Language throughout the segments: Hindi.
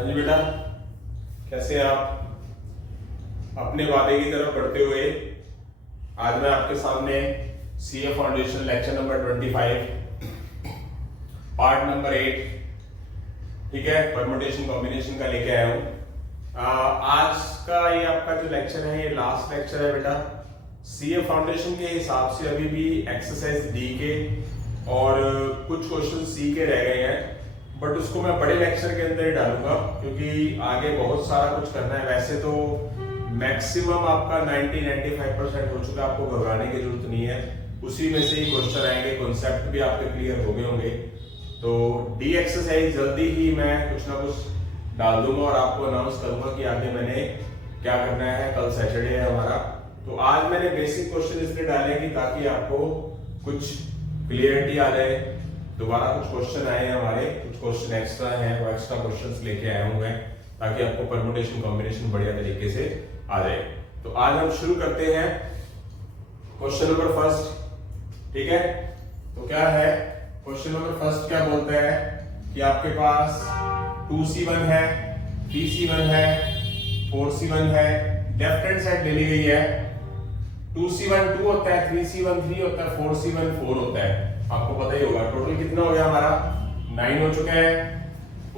हाँ जी बेटा, कैसे हैं आप? अपने वादे की तरफ बढ़ते हुए आज मैं आपके सामने CA foundation lecture number 25 part number 8, ठीक है, परमुटेशन कॉम्बिनेशन का लेके आया हूँ। आज का ये आपका जो लेक्चर है, ये लास्ट लेक्चर है बेटा। सीए फाउंडेशन के हिसाब से अभी भी एक्सरसाइज डी के और कुछ क्वेश्चन सी के रह गए हैं, बट उसको मैं बड़े लेक्चर के अंदर ही डालूंगा क्योंकि आगे बहुत सारा कुछ करना है। वैसे तो मैक्सिमम आपका 90-95% हो चुका है, आपको घबराने की जरूरत नहीं है। उसी में से ही क्वेश्चन आएंगे, कॉन्सेप्ट भी आपके क्लियर हो गए होंगे। तो डी एक्सरसाइज जल्दी ही मैं कुछ ना कुछ डाल दूंगा और आपको अनाउंस करूंगा कि आगे मैंने क्या करना है। कल सैटरडे है हमारा, तो आज मैंने बेसिक क्वेश्चन इसलिए डाले कि ताकि आपको कुछ क्लियरिटी आ जाए। दोबारा कुछ क्वेश्चन आए हैं हमारे, कुछ क्वेश्चन एक्स्ट्रा हैं, वो एक्स्ट्रा क्वेश्चंस लेके आया हूं मैं ताकि आपको परमुटेशन कॉम्बिनेशन बढ़िया तरीके से आ जाए। तो आज हम शुरू करते हैं क्वेश्चन नंबर फर्स्ट, ठीक है। तो क्या है क्वेश्चन नंबर फर्स्ट? क्या बोलता है कि आपके पास 2c1 है, 3c1 है, 4c1 है, लेफ्ट हैंड साइड ले ली गई है। 2c1 2 होता है, 3c1 3 होता है, 4c1 4 होता है। आपको पता ही होगा टोटल कितना हो गया हमारा, 9 हो चुका है।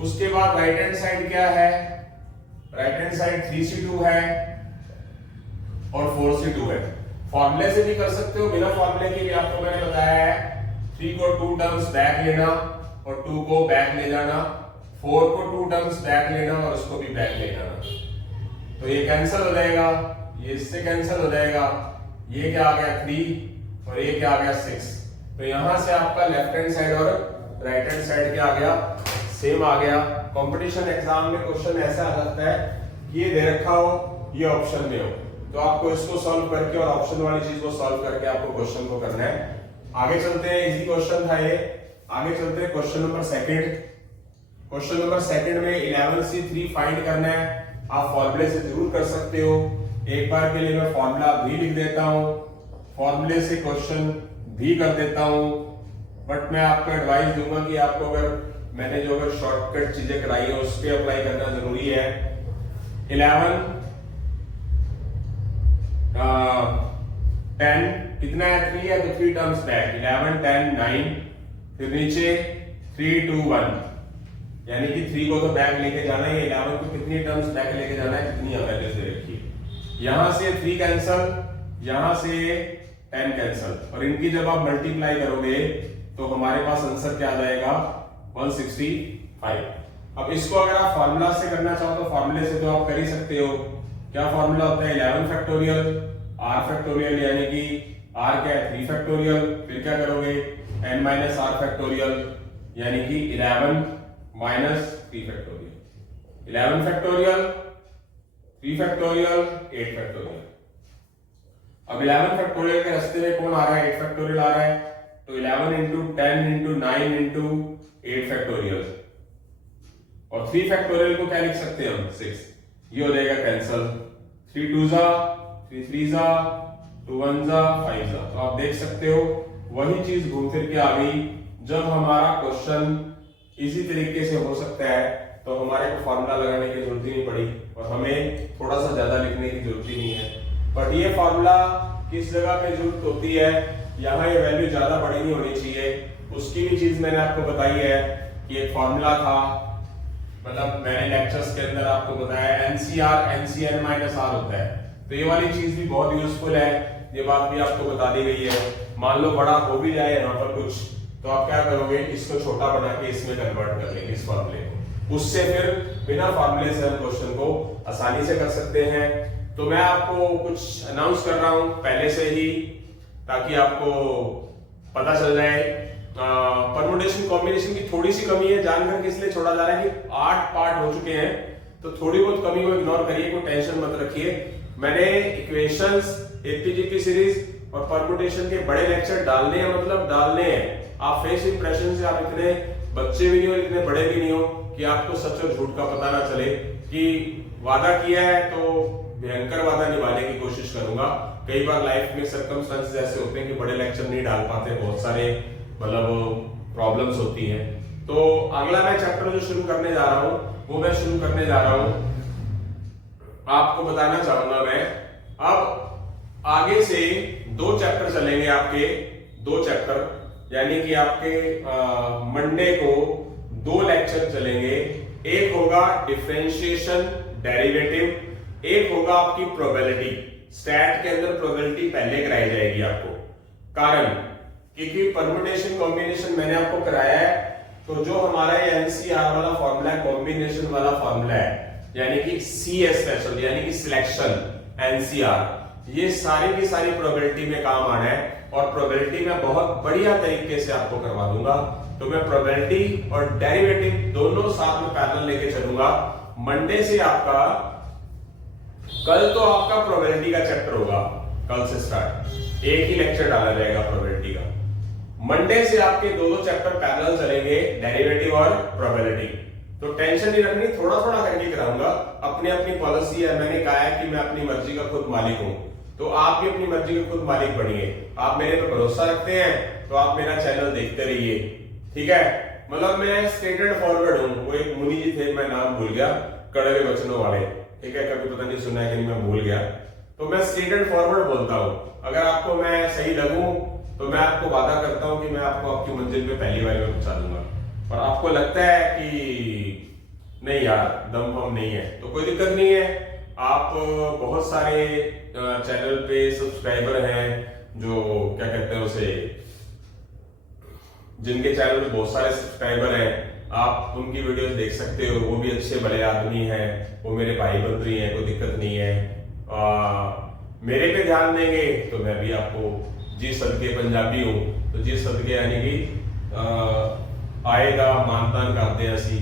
उसके बाद राइट हैंड साइड क्या है? राइट हैंड साइड 3c2 है और 4c2 है। फॉर्मूले से भी कर सकते हो, बिना फॉर्मूले के भी आपको मैंने बताया है। 3 को 2 टर्म्स बैक लेना और 2 को बैक ले जाना, 4 को 2 टर्म्स बैक लेना और उसको भी बैक ले जाना। तो ये कैंसिल हो जाएगा, ये इससे कैंसिल हो जाएगा। ये क्या आ गया 3 और ये क्या आ गया 6। तो यहां से आपका लेफ्ट हैंड साइड और राइट हैंड साइड क्या आ गया, सेम आ गया। कंपटीशन एग्जाम में क्वेश्चन ऐसा आ सकता है कि ये दे रखा हो, ये ऑप्शन में हो, तो आपको इसको सॉल्व करके और ऑप्शन वाली चीज को सॉल्व करके आपको क्वेश्चन को करना है। आगे चलते हैं, इजी क्वेश्चन था ये। आगे चलते हैं question number second. Question number second में 11c3 फाइंड करना है। आप फॉर्मूले से जरूर कर सकते हो। एक बार के लिए मैं फॉर्मूला भी लिख देता हूं, फॉर्मूले से क्वेश्चन भी कर देता हूं, बट मैं आपको एडवाइस दूंगा कि आपको मैंने जो शॉर्टकट चीजें कराई है उस पर अप्लाई करना जरूरी है। 11 10 कितना है, 3 है तो 3 टर्म्स बैक, 11 10 9, फिर नीचे 3 2 1, यानी कि 3 को तो बैक लेके जाना है। 11 को कितनी टर्म्स बैक लेके जाना है, कितनी वैल्यू से रखिए। यहां से 3 कैंसल, यहां से 10 कैंसल, और इनकी जब आप मल्टीप्लाई करोगे तो हमारे पास आंसर क्या आ जाएगा, 165। अब इसको अगर आप फार्मूला से करना चाहो तो फार्मूले से तो आप कर ही सकते हो। क्या फार्मूला होता है? 11 फैक्टोरियल r फैक्टोरियल, यानी कि r क्या है 3 फैक्टोरियल, फिर क्या करोगे n माइनस r फैक्टोरियल, यानी कि 11 minus 3 factorial, 11 factorial 3 factorial 8 factorial. अब 11 फैक्टोरियल के रास्ते में कौन आ रहा है, 8 फैक्टोरियल आ रहा है, तो 11 इंटू 10 इंटू 9 इंटू 8 फैक्टोरियल, और 3 फैक्टोरियल को क्या लिख सकते हैं हम, 6। ये हो जाएगा कैंसल, 3 2 जा, 3 3 जा, 2 1 जा, 5 जा। तो आप देख सकते हो वही चीज घूम फिर के आ गई। जब हमारा क्वेश्चन इसी तरीके से हो सकता है तो हमारे को फॉर्मूला लगाने की जरूरत ही नहीं पड़ी और हमें थोड़ा सा ज्यादा लिखने की जरूरत ही नहीं है। बट ये फॉर्मूला किस जगह पे जरूरत होती है, यहाँ ये वैल्यू ज्यादा बड़ी नहीं होनी चाहिए। उसकी भी चीज मैंने आपको बताई है कि एक फॉर्मूला था, मतलब मैंने लेक्चर्स के अंदर आपको बताया NCR NCN माइनस R होता है। तो ये वाली चीज भी बहुत यूजफुल है, ये बात भी आपको बता दी गई है। मान लो बड़ा हो भी जाए यहाँ पर कुछ, तो आप क्या करोगे, इसको छोटा बना के इसमें कन्वर्ट कर लेंगे इस फॉर्मूले को। उससे फिर बिना फॉर्मूले से हम क्वेश्चन को आसानी से कर सकते हैं। तो मैं आपको कुछ अनाउंस कर रहा हूं पहले से ही ताकि आपको पता चल जाए। परमुटेशन कॉम्बिनेशन की थोड़ी सी कमी है, जानकर के इसलिए छोड़ा जा रहा है कि 8 पार्ट हो चुके हैं, तो थोड़ी बहुत कमी को इग्नोर करिए, कोई टेंशन मत रखिए। मैंने इक्वेशंस, एपीजीपी सीरीज और परमुटेशन के बड़े लेक्चर डालने हैं, मतलब डालने हैं। आप फेस इंप्रेशन से आप इतने बच्चे भी नहीं हो, इतने बड़े भी नहीं हो कि आपको सच और झूठ का पता ना चले। कि वादा किया है तो भयंकर वादा निभाने की कोशिश करूंगा। कई बार लाइफ में सर्कमस्टेंसेस ऐसे होते हैं कि बड़े लेक्चर नहीं डाल पाते, बहुत सारे मतलब प्रॉब्लम्स होती हैं। तो अगला मैं चैप्टर जो शुरू करने जा रहा हूं वो मैं शुरू करने जा रहा हूं, आपको बताना चाहूंगा मैं अब आगे से 2 चैप्टर चलेंगे आपके, 2 चैप्टर, यानी कि आपके मंडे को 2 लेक्चर चलेंगे। एक होगा डिफरेंशिएशन डेरिवेटिव, एक होगा आपकी प्रोबेबिलिटी। स्टैट के अंदर प्रोबेबिलिटी पहले कराई जाएगी आपको, कारण क्योंकि परम्यूटेशन कॉम्बिनेशन मैंने आपको कराया है, तो जो हमारा ये एनसीआर वाला फॉर्मूला है, कॉम्बिनेशन वाला फॉर्मूला है, यानी कि सीएस स्पेशल यानी कि सिलेक्शन एनसीआर, ये सारी की सारी प्रोबेबिलिटी में काम आना है और प्रोबेबिलिटी में बहुत बढ़िया तरीके से आपको करवा दूंगा। तो मैं प्रोबेबिलिटी और डेरिवेटिव दोनों साथ में पैरेलल लेके चलूंगा। मंडे से आपका, कल तो आपका प्रोबेबिलिटी का चैप्टर होगा, कल से स्टार्ट एक ही लेक्चर डाला जाएगा प्रोबेबिलिटी का। मंडे से आपके 2 चैप्टर पैरेलल चलेंगे, डेरिवेटिव और प्रोबेबिलिटी। तो टेंशन नहीं रखनी, थोड़ा थोड़ा करके कराऊंगा। अपनी अपनी पॉलिसी है, मैंने कहा है कि मैं अपनी मर्जी का खुद मालिक हूं, तो आप भी अपनी मर्जी के खुद मालिक बनिए। आप मेरे पे भरोसा रखते हैं तो आप मेरा चैनल देखते रहिए, ठीक है। मतलब मैं स्ट्रेट फॉरवर्ड हूं। वो एक मुनि जी थे, मैं नाम भूल गया, कड़वे वचनों वाले, ठीक है, कभी पता नहीं सुना है कि नहीं, मैं भूल गया। तो मैं स्ट्रेट फॉरवर्ड बोलता हूं। अगर आपको मैं सही लगूं तो मैं आपको वादा करता हूं कि मैं आपको आपकी मंजिल पे पहली बार में पहुंचा दूंगा। और आपको लगता है कि नहीं यार दम हम नहीं है, तो कोई दिक्कत नहीं है। आप बहुत सारे चैनल पे सब्सक्राइबर हैं जो क्या कहते हैं उसे, जिनके चैनल पे बहुत सारे सब्सक्राइबर हैं, आप उनकी वीडियोस देख सकते हो। वो भी अच्छे भले आदमी हैं, वो मेरे भाई बन रही हैं, कोई दिक्कत नहीं है। मेरे पे ध्यान देंगे तो मैं भी आपको, जी सदके पंजाबी हूं तो जी सदके यानी कि आएगा मानतान करते हैं असी,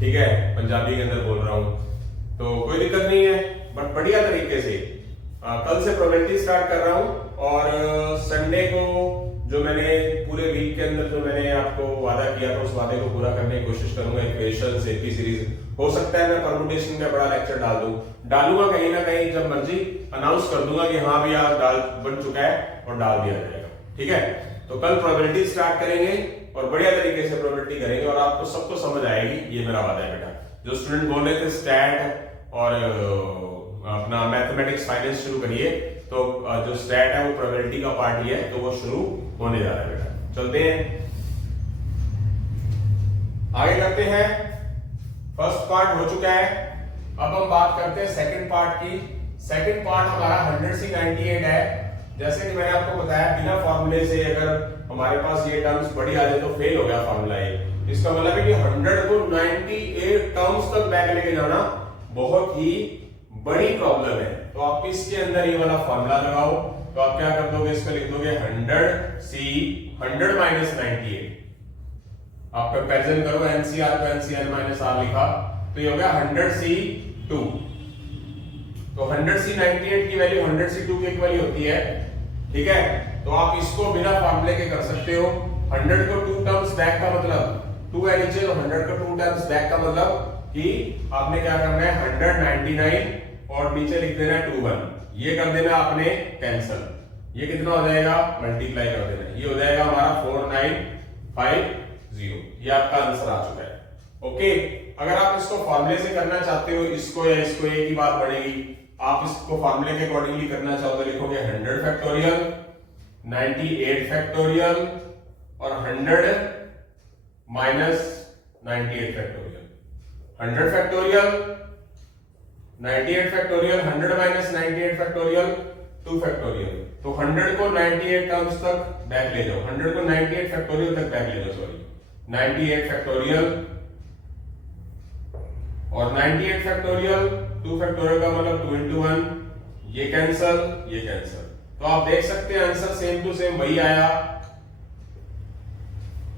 ठीक है, पंजाबी के अंदर बोल रहा हूं, तो कोई दिक्कत नहीं है। बट बढ़िया तरीके से कल से प्रोबेबिलिटी स्टार्ट कर रहा हूं और संडे को जो मैंने पूरे वीक के अंदर जो मैंने आपको वादा किया था उस वादे को पूरा करने की कोशिश करूंगा। इक्वेशंस, एपी सीरीज, हो सकता है मैं परम्यूटेशन का बड़ा लेक्चर डालूंगा कहीं ना कहीं, जब मर्जी अनाउंस कर दूंगा कि हाँ भी आज डाल बन चुका है और डाल दिया जाएगा, ठीक है। तो कल प्रोबेबिलिटी स्टार्ट करेंगे और बढ़िया तरीके से प्रोबेबिलिटी करेंगे और आपको सबको समझ आएगी, ये मेरा वादा है बेटा। जो स्टूडेंट बोल रहे थे स्टैट और अपना मैथमेटिक्स फाइनेंस शुरू करिए, तो जो स्टैट है वो प्रोबेबिलिटी का पार्ट ही है, तो वो शुरू होने जा रहा है बेटा। चलते हैं आगे, करते हैं। फर्स्ट पार्ट हो चुका है, अब हम बात करते हैं सेकंड पार्ट की। सेकंड पार्ट हमारा 100C98 है। जैसे कि मैंने आपको बताया, बिना फॉर्मूले से अगर हमारे पास ये टर्म्स बड़ी आ जाए तो फेल हो गया फॉर्मूला ये। इसका मतलब है कि 100 को 98 टर्म्स तक बैक लेके जाना बहुत ही बड़ी प्रॉब्लम है। तो आप इसके अंदर ये वाला फॉर्मूला लगाओ, तो आप क्या कर दोगे, इसको लिख दोगे 100C 100 माइनस 98। आप कंपैरिजन करो, एनसीआर को एनसीआर माइनस आर लिखा तो ये हो गया 100C2। तो 100C98 की वैल्यू 100C2 की वैल्यू होती है, ठीक है। तो आप इसको बिना फॉर्मूले के कर सकते हो। 100 को 2 टर्म्स बैक का मतलब 2 है नीचे, तो 100 को 2 टर्म्स बैक का मतलब कि आपने क्या करना है 199 और नीचे लिख देना 21, ये कर देना आपने कैंसल। ये कितना हो जाएगा, मल्टीप्लाई कर देना, ये हो जाएगा हमारा 4950। ये आपका आंसर आ चुका है। ओके, अगर आप इसको फॉर्मूले से करना चाहते हो, इसको या इसको, एक ही बात बढ़ेगी। आप इसको फॉर्मूले के अकॉर्डिंगली करना चाहो तो लिखोगे 100 फैक्टोरियल 98 फैक्टोरियल और 100 minus 98 factorial. 100 factorial 98 factorial, 100 minus 98 factorial 2 factorial. तो 100 को 98 टर्म्स तक बैक ले जाओ, 100 को 98 फैक्टोरियल तक बैक ले जाओ, सॉरी 98 फैक्टोरियल और 98 फैक्टोरियल 2 फैक्टोरियल का मतलब 2 into 1, ये कैंसल, ये कैंसल। तो आप देख सकते हैं आंसर सेम टू सेम वही आया,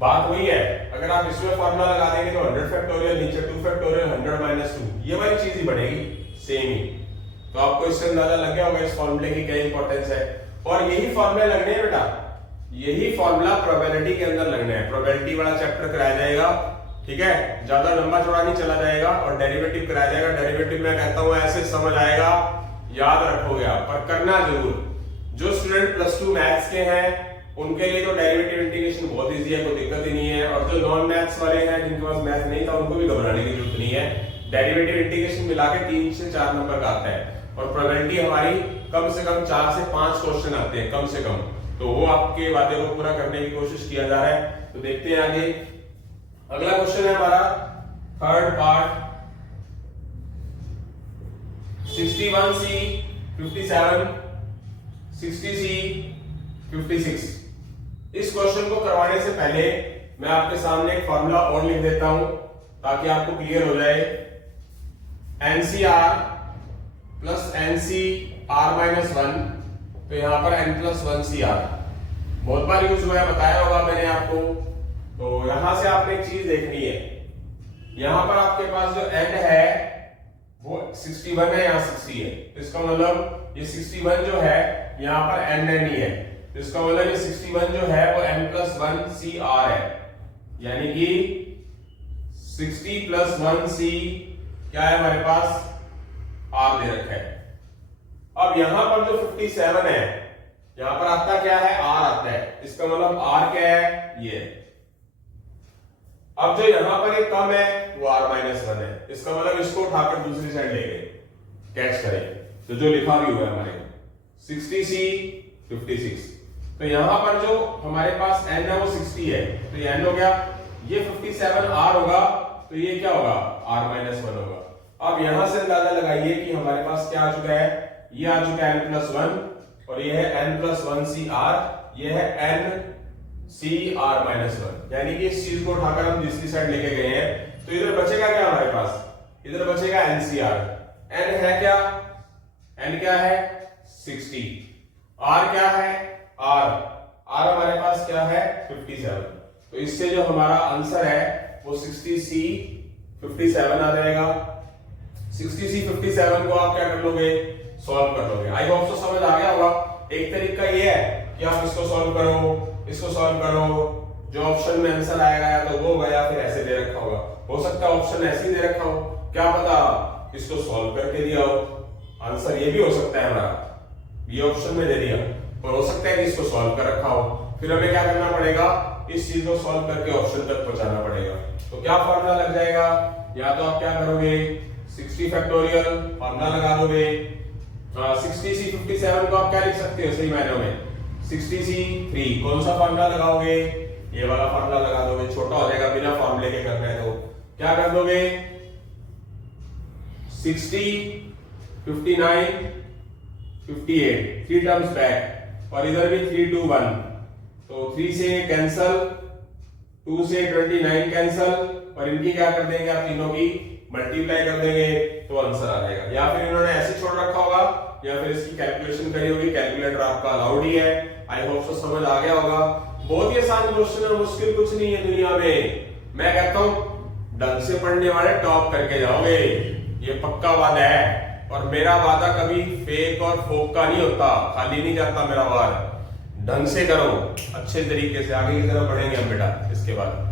बात वही है। अगर आप इसमें फॉर्मूला लगा देंगे तो 100 फैक्टोरियल नीचे 2 फैक्टोरियल 100 माइनस 2, ये वाली चीज ही बनेगी सेम ही। तो आपको इससे अंदाजा लग गया होगा इस फॉर्मूले की क्या इंपॉर्टेंस है। और यही फॉर्मूला लगने हैं बेटा, यही फॉर्मूला प्रोबेबिलिटी के अंदर लगना है। प्रोबेबिलिटी वाला चैप्टर कराया जाएगा, ठीक है, ज्यादा लंबा चौड़ा नहीं चला जाएगा। और डेरिवेटिव कराया जाएगा। डेरिवेटिव में कहता हूं ऐसे समझ आएगा, याद रखोगे आप, पर करना जरूर। जो स्टूडेंट प्लस 2 मैथ्स के हैं उनके लिए तो डेरिवेटिव इंटीग्रेशन बहुत इजी है, कोई दिक्कत ही नहीं है। और जो नॉन मैथ्स वाले हैं जिनके पास मैथ नहीं था उनको भी घबराने की जरूरत नहीं है। डेरिवेटिव इंटीग्रेशन मिला के 3 से 4 नंबर का आता है और प्रोबेबिलिटी हमारी कम से कम 4 से 5 क्वेश्चन आते हैं कम से कम, तो वो आपके वादे को पूरा करने की कोशिश किया जा रहा है। तो देखते हैं आगे। अगला क्वेश्चन है हमारा थर्ड पार्ट 61C 57 60C 56। इस क्वेश्चन को करवाने से पहले मैं आपके सामने एक फॉर्मूला और लिख देता हूं ताकि आपको क्लियर हो जाए। NCR प्लस NCR-1, तो यहां पर n+1CR बहुत बार यूज हुआ है, बताया होगा मैंने आपको। तो यहां से आपने एक चीज देखनी है, यहां पर आपके पास जो n है वो 61 है, यहाँ 60 है। इसका मतलब ये 61 जो है यहाँ पर n ही है, इसका मतलब ये 61 जो है वो n+1CR है, यानी कि 60 + 1C क्या है हमारे पास R दे रखा है। अब यहां पर जो 57 है यहां पर आता क्या है, R आता है, इसका मतलब R क्या है, ये। अब जो यहां पर एक कम है वो R-1 है, इसका मतलब इसको उठाकर दूसरी साइड ले गए, कैच करें। तो जो लिखा भी हुआ है हमारे 60C 56, तो यहां पर जो हमारे पास n है वो 60 है, तो ये n हो गया, ये 57 R होगा, तो ये क्या होगा, R-1 होगा। अब यहां से अंदाजा लगाइए कि हमारे पास क्या आ चुका है, ये आ चुका है n+1 और ये है n+1CR, ये है NCR-1, यानी कि इस चीज को उठाकर हम दूसरी साइड लेके गए हैं। तो इधर बचेगा क्या हमारे पास, इधर बचेगा NCR। n है क्या, n क्या है 60, R क्या है, R हमारे पास क्या है 57। तो इससे जो हमारा आंसर है वो 60C 57 आ जाएगा। 60C 57 को आप क्या कर लोगे, सॉल्व कर लोगे। आई होप सो समझ आ गया होगा। एक तरीका ये है कि आप इसको सॉल्व करो, इसको सॉल्व करो, जो ऑप्शन में आंसर आएगा या तो वो होगा या फिर ऐसे दे रखा होगा। हो सकता है ऑप्शन ऐसे ही दे रखा हो, क्या पता इसको सॉल्व करके दिया हो। आंसर ये भी हो सकता है हमारा, ये ऑप्शन में दे दिया, और हो सकता है कि इसको सॉल्व कर रखा हो। फिर हमें क्या करना पड़ेगा, इस चीज को सॉल्व करके ऑप्शन तक पहुंचाना पड़ेगा। तो क्या फार्मूला लग जाएगा, या तो आप क्या करोगे 60 फैक्टोरियल फार्मूला लगा दोगे। 60C 57 को आप क्या लिख सकते हो सही मायनों में, 60C 3, कौन सा फार्मूला लगाओगे, ये वाला फार्मूला लगा दोगे, छोटा हो जाएगा, बिना फार्मूले के करना है तो क्या कर दोगे 60 59 58 3 टर्म्स बैक, और इधर भी 3 2 1, तो 3 से कैंसल, 2 से 29 कैंसल, और इनकी क्या कर देंगे आप तीनों की मल्टीप्लाई कर देंगे तो आंसर आ जाएगा। या फिर इन्होंने ऐसे छोड़ रखा होगा या फिर इसकी कैलकुलेशन करी होगी, कैलकुलेटर आपका अलाउड ही है। आई होप सो समझ आ गया होगा। बहुत ही आसान क्वेश्चन है, मुश्किल कुछ नहीं है दुनिया में। मैं कहता हूं ढंग से पढ़ने वाले टॉप करके जाओगे, ये पक्का वादा है। और मेरा वादा कभी फेक और फोक का नहीं होता, खाली नहीं जाता मेरा वार। ढंग से करो, अच्छे तरीके से। आगे की तरफ बढ़ेंगे हम बेटा इसके बाद।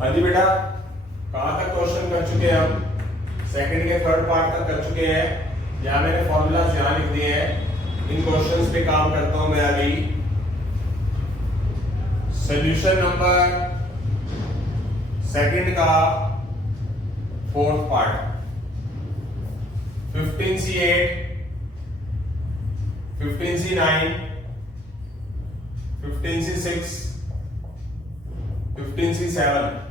हाँ जी बेटा, कहां तक क्वेश्चन कर चुके हैं हम, सेकंड के थर्ड पार्ट तक कर चुके हैं। यहाँ मैंने फॉर्मूलाज यहाँ लिख दिए हैं, इन क्वेश्चंस पे काम करता हूं मैं अभी। सॉल्यूशन नंबर सेकंड का fourth part 15C8 15C9 15C6 15C7,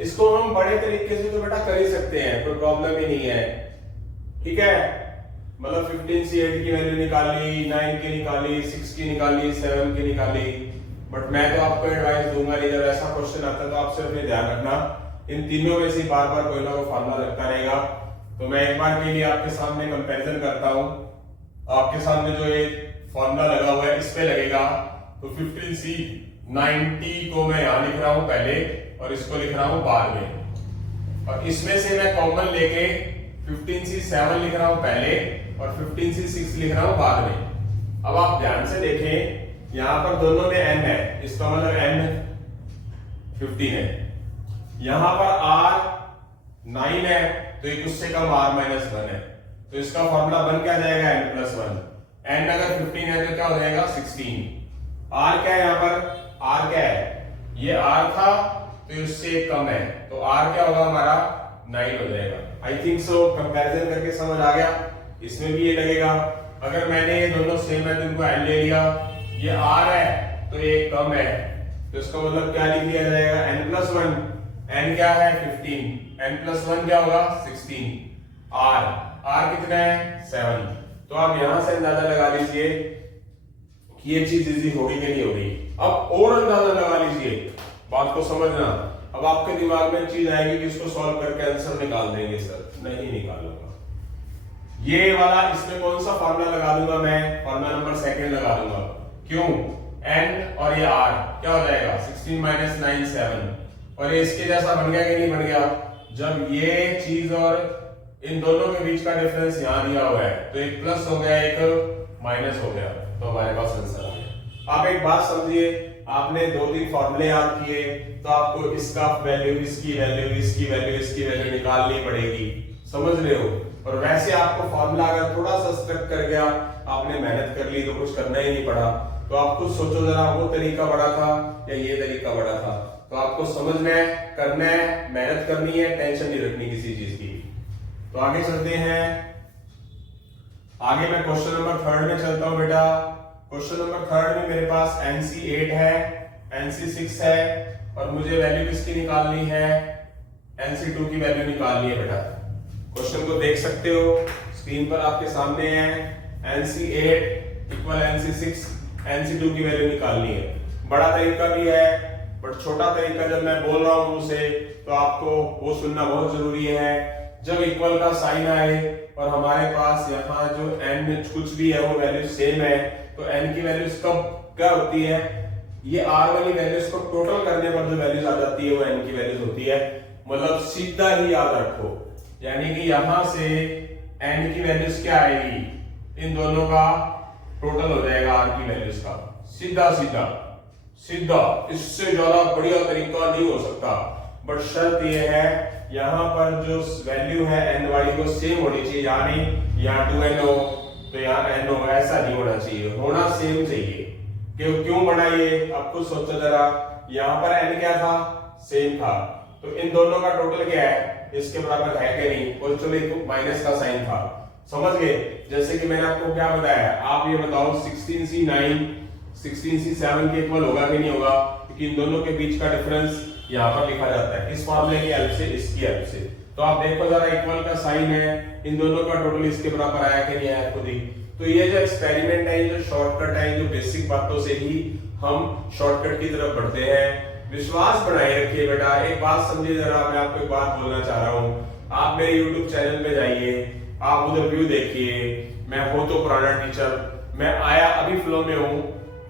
इसको हम बड़े तरीके से तो बेटा कर ही सकते हैं, कोई प्रॉब्लम ही नहीं है। ठीक है, मतलब 15C8 की वैल्यू निकाली, 9 की निकाली, 6 की निकाली, 7 की निकाली। बट मैं तो आपको एडवाइस दूंगा नहीं, जब ऐसा क्वेश्चन आता है तो आप सिर्फ ये ध्यान रखना इन तीनों में से बार बार कोई ना कोई फार्मूला लगता रहेगा। तो मैं एक बार के लिए आपके सामने कंपैरिजन करता हूं। आपके सामने जो ये फार्मूला लगा हुआ है इस पे लगेगा, तो 15C90 को मैं यहां लिख रहा हूं पहले और इसको लिख रहा हूं बाद में, और इसमें से मैं कॉमन लेके 15C7 लिख रहा हूं पहले और 15C6 लिख रहा हूं बाद में। अब आप ध्यान से देखें, यहां पर दोनों में n है, इसका मतलब n 15 है। यहां पर r 9 है तो एक उससे कम r माइनस 1 है, तो इसका फॉर्मूला बन क्या जाएगा n प्लस 1। n अगर 15 है तो क्या हो जाएगा 16। r क्या है यहाँ पर, r क्या है, ये r था तो इससे एक कम है, तो r क्या होगा हमारा 9 हो जाएगा। आई थिंक सो कंपैरिजन करके समझ आ गया। इसमें भी ये लगेगा, अगर मैंने ये दोनों सेम है तो इनको n ले लिया, ये r है तो ये कम है, तो इसका मतलब क्या लिख लिया जाएगा n प्लस 1। n क्या है 15, n प्लस 1 क्या होगा 16। r कितना है 7। तो आप यहां से अंदाजा लगा लीजिए कि ये चीज इजी होगी कि नहीं होगी। अब और अंदाजा लगा लीजिए, बात को समझना। अब आपके दिमाग में चीज आएगी कि इसको सॉल्व करके आंसर निकाल देंगे। सर नहीं निकालूंगा, ये वाला इसमें कौन सा फार्मूला लगा दूंगा मैं, फार्मूला नंबर सेकंड लगा दूंगा। क्यों, n और ये r क्या हो जाएगा 16 माइनस 9 7, और ये इसके जैसा बन गया कि नहीं बन गया। जब ये चीज और इन दोनों के बीच का डिफरेंस यहां दिया हुआ है तो एक प्लस हो गया एक माइनस हो गया, तो हमारे पास आंसर आ गया। आप एक बात समझिए, आपने 2-3 फॉर्मूले याद किए तो आपको इसका वैल्यू, इसकी वैल्यू, इसकी वैल्यू, इसकी वैल्यू निकालनी पड़ेगी, समझ रहे हो। और वैसे आपको फॉर्मूला अगर थोड़ा सा स्ट्रक कर गया, आपने मेहनत कर ली तो कुछ करना ही नहीं पड़ा। तो आप खुद सोचो जरा, वो तरीका बड़ा था या ये तरीका बड़ा था। तो आपको समझना है, करना है, मेहनत करनी है, टेंशन नहीं रखनी किसी चीज की। तो आगे चलते हैं, आगे मैं क्वेश्चन नंबर 3 में चलता हूं बेटा। क्वेश्चन नंबर 3 में मेरे पास NC 8 है, NC 6 है, और मुझे वैल्यू किसकी निकालनी है, NC 2 की वैल्यू निकालनी है बेटा। क्वेश्चन को देख सकते हो, स्क्रीन पर आपके सामने है। NC 8 इक्वल NC 6, NC 2 की वैल्यू निकालनी है। बड़ा तरीका भी है, बट छोटा तरीका जब मैं बोल रहा हूं उसे, तो आपको वो सुनना बहुत जरूरी है। जब इक्वल का साइन आए और हमारे पास यहाँ जो n कुछ भी है वो वैल्यू सेम है, तो n की वैल्यूज कब क्या होती है, ये r वाली वैल्यूज को टोटल करने पर जो वैल्यूज आ जाती है वो n की वैल्यूज होती है। मतलब सीधा ही याद रखो, यानी कि यहां से n की वैल्यूज क्या आएगी, इन दोनों का टोटल हो जाएगा r की वैल्यूज का। सीधा सीधा सीधा, इससे ज्यादा बढ़िया तरीका नहीं हो सकता। बट शर्त यह है, यहां पर जो वैल्यू है n वाली वो सेम होनी चाहिए, यानी यहाँ 2n हो तो यहाँ n हो, ऐसा नहीं होना चाहिए, होना सेम चाहिए। क्यों बना ये, अब कुछ सोचो जरा। यहाँ पर n क्या था, सेम था, तो इन दोनों का टोटल क्या है, इसके बराबर है कि नहीं। और चलो एक माइनस का साइन था, समझ गए। जैसे कि मैंने आपको क्या बताया, आप ये बताओ 16C 9 16C 7 के इक्वल होगा कि नहीं होगा, क्योंकि इन दोनों के बीच का डिफरेंस यहाँ पर लिखा जाता है, इस फॉर्मूले की हेल्प से, इसकी हेल्प से। तो आप देखो जरा, इक्वल का साइन है, इन दोनों का टोटल इसके बराबर आया कि नहीं आया खुद ही। तो ये जो एक्सपेरिमेंट है, जो शॉर्टकट है, जो बेसिक बातों से ही हम शॉर्टकट की तरफ बढ़ते हैं। विश्वास बनाए रखिए बेटा। एक बात समझिए जरा, मैं आपको एक बात बोलना चाह रहा हूँ। आप मेरे YouTube चैनल पे जाइए, आप उधर व्यू देखिए। मैं हो तो पुराना टीचर, मैं आया अभी फ्लो में हूँ,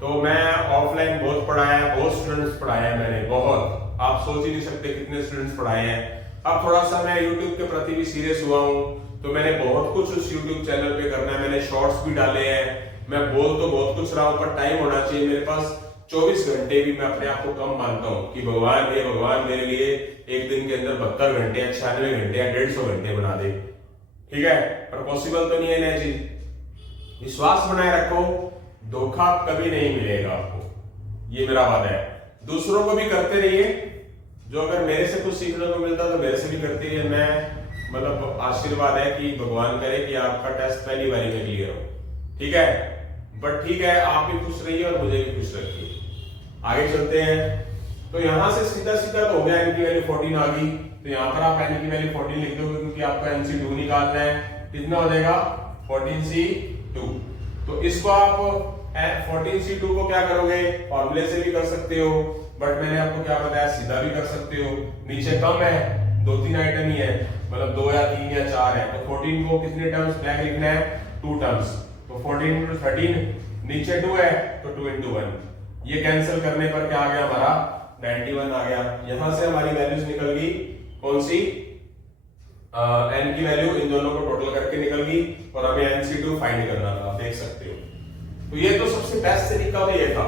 तो मैं ऑफलाइन बहुत पढ़ाया है, बहुत स्टूडेंट्स पढ़ाया है मैंने, बहुत, आप सोच ही नहीं सकते कितने स्टूडेंट्स पढ़ाए हैं। अब थोड़ा सा मैं YouTube के प्रति भी सीरियस हुआ हूँ, तो मैंने बहुत कुछ उस YouTube चैनल पे करना है। मैंने शॉर्ट्स भी डाले हैं, मैं बोल तो बहुत कुछ रहा हूँ, पर टाइम होना चाहिए मेरे पास। 24 घंटे भी मैं अपने आप को कम मानता हूँ कि भगवान मेरे लिए एक दिन के अंदर 72 घंटे या 96 घंटे या 150 घंटे बना दे, ठीक है, पर पॉसिबल तो नहीं है ना जी। विश्वास बनाए रखो, धोखा कभी नहीं मिलेगा आपको, ये मेरा वादा है। दूसरों को भी करते रहिए, जो अगर मेरे से कुछ सीखने को मिलता तो मेरे से भी करते रहिए। मैं मतलब आशीर्वाद है कि भगवान करे कि आपका टेस्ट पहली बारी में क्लियर हो, ठीक है। बट ठीक है, आप भी खुश रहिए और मुझे भी खुश रखिए। आगे चलते हैं। तो यहां से सीधा सीधा तो हो गया, n की वैल्यू 14 आ गई, तो यहाँ पर आप n की वैल्यू 14 लिख दोगे, क्योंकि आपका NC 2 निकालना है। कितना हो जाएगा 14C 2। तो इसको आप 14C 2 को क्या करोगे, फॉर्मूले से भी कर सकते हो, बट मैंने आपको क्या बताया, सीधा भी कर सकते हो। नीचे कम है, 2-3 आइटम ही है, मतलब 2 या 3 या 4 है, तो 14 को कितने टर्म्स बैक लिखना है, 2 टर्म्स। तो 14 × 13, नीचे 2 है तो 2 × 1, ये कैंसिल करने पर क्या आ गया हमारा 91 आ गया। यहां से हमारी वैल्यूज निकल गई कौन सी, n की वैल्यू इन दोनों को टोटल करके निकल गई, और हमें NC 2 फाइंड करना था, देख सकते हो। तो ये तो सबसे बेस्ट तरीका तो ये था,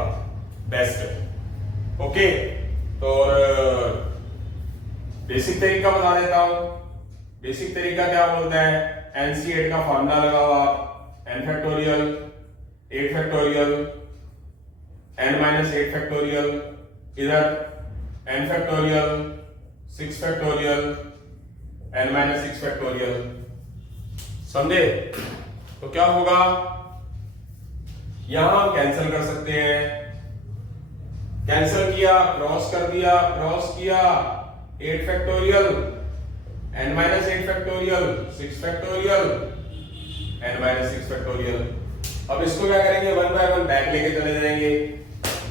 बेस्ट। ओके, तो बेसिक तरीका बता देता हूं। बेसिक तरीका क्या बोलता है, NC8 का फॉर्मूला लगाओ आप, n factorial 8 factorial n-8 factorial, इधर n factorial 6 factorial n-6 factorial. समझे? तो क्या होगा, यहां हम कैंसिल कर सकते हैं, कैंसिल किया, क्रॉस कर दिया, क्रॉस किया, 8 factorial n-8 factorial 6 factorial n-6 factorial. अब इसको क्या करेंगे, 1 बाय 1 बैक लेके चले जाएंगे,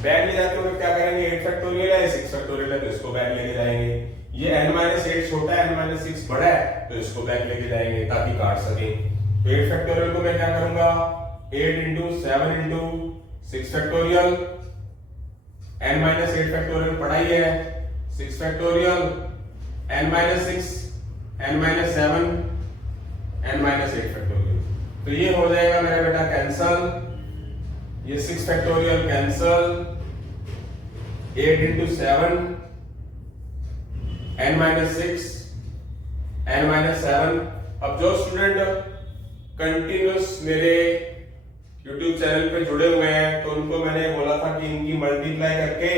बैक ले जाते हुए क्या करेंगे, 8 फैक्टोरियल है 6 फैक्टोरियल है तो इसको बैक लेके जाएंगे, ये n-8 छोटा है n-6 बड़ा है तो इसको बैक लेके जाएंगे ताकि काट सकें। तो 8 फैक्टोरियल को मैं क्या करूंगा, 8 into 7 into 6 factorial, n-8 factorial पढ़ा ही है, 6 factorial n-6 n-7 n-8 factorial. तो ये हो जाएगा मेरा बेटा कैंसल, ये 6 factorial cancel, 8 into 7 n-6 n-7। अब जो स्टूडेंट कंटिन्यूस मेरे YouTube चैनल पे जुड़े हुए हैं तो उनको मैंने बोला था कि इनकी मल्टीप्लाई करके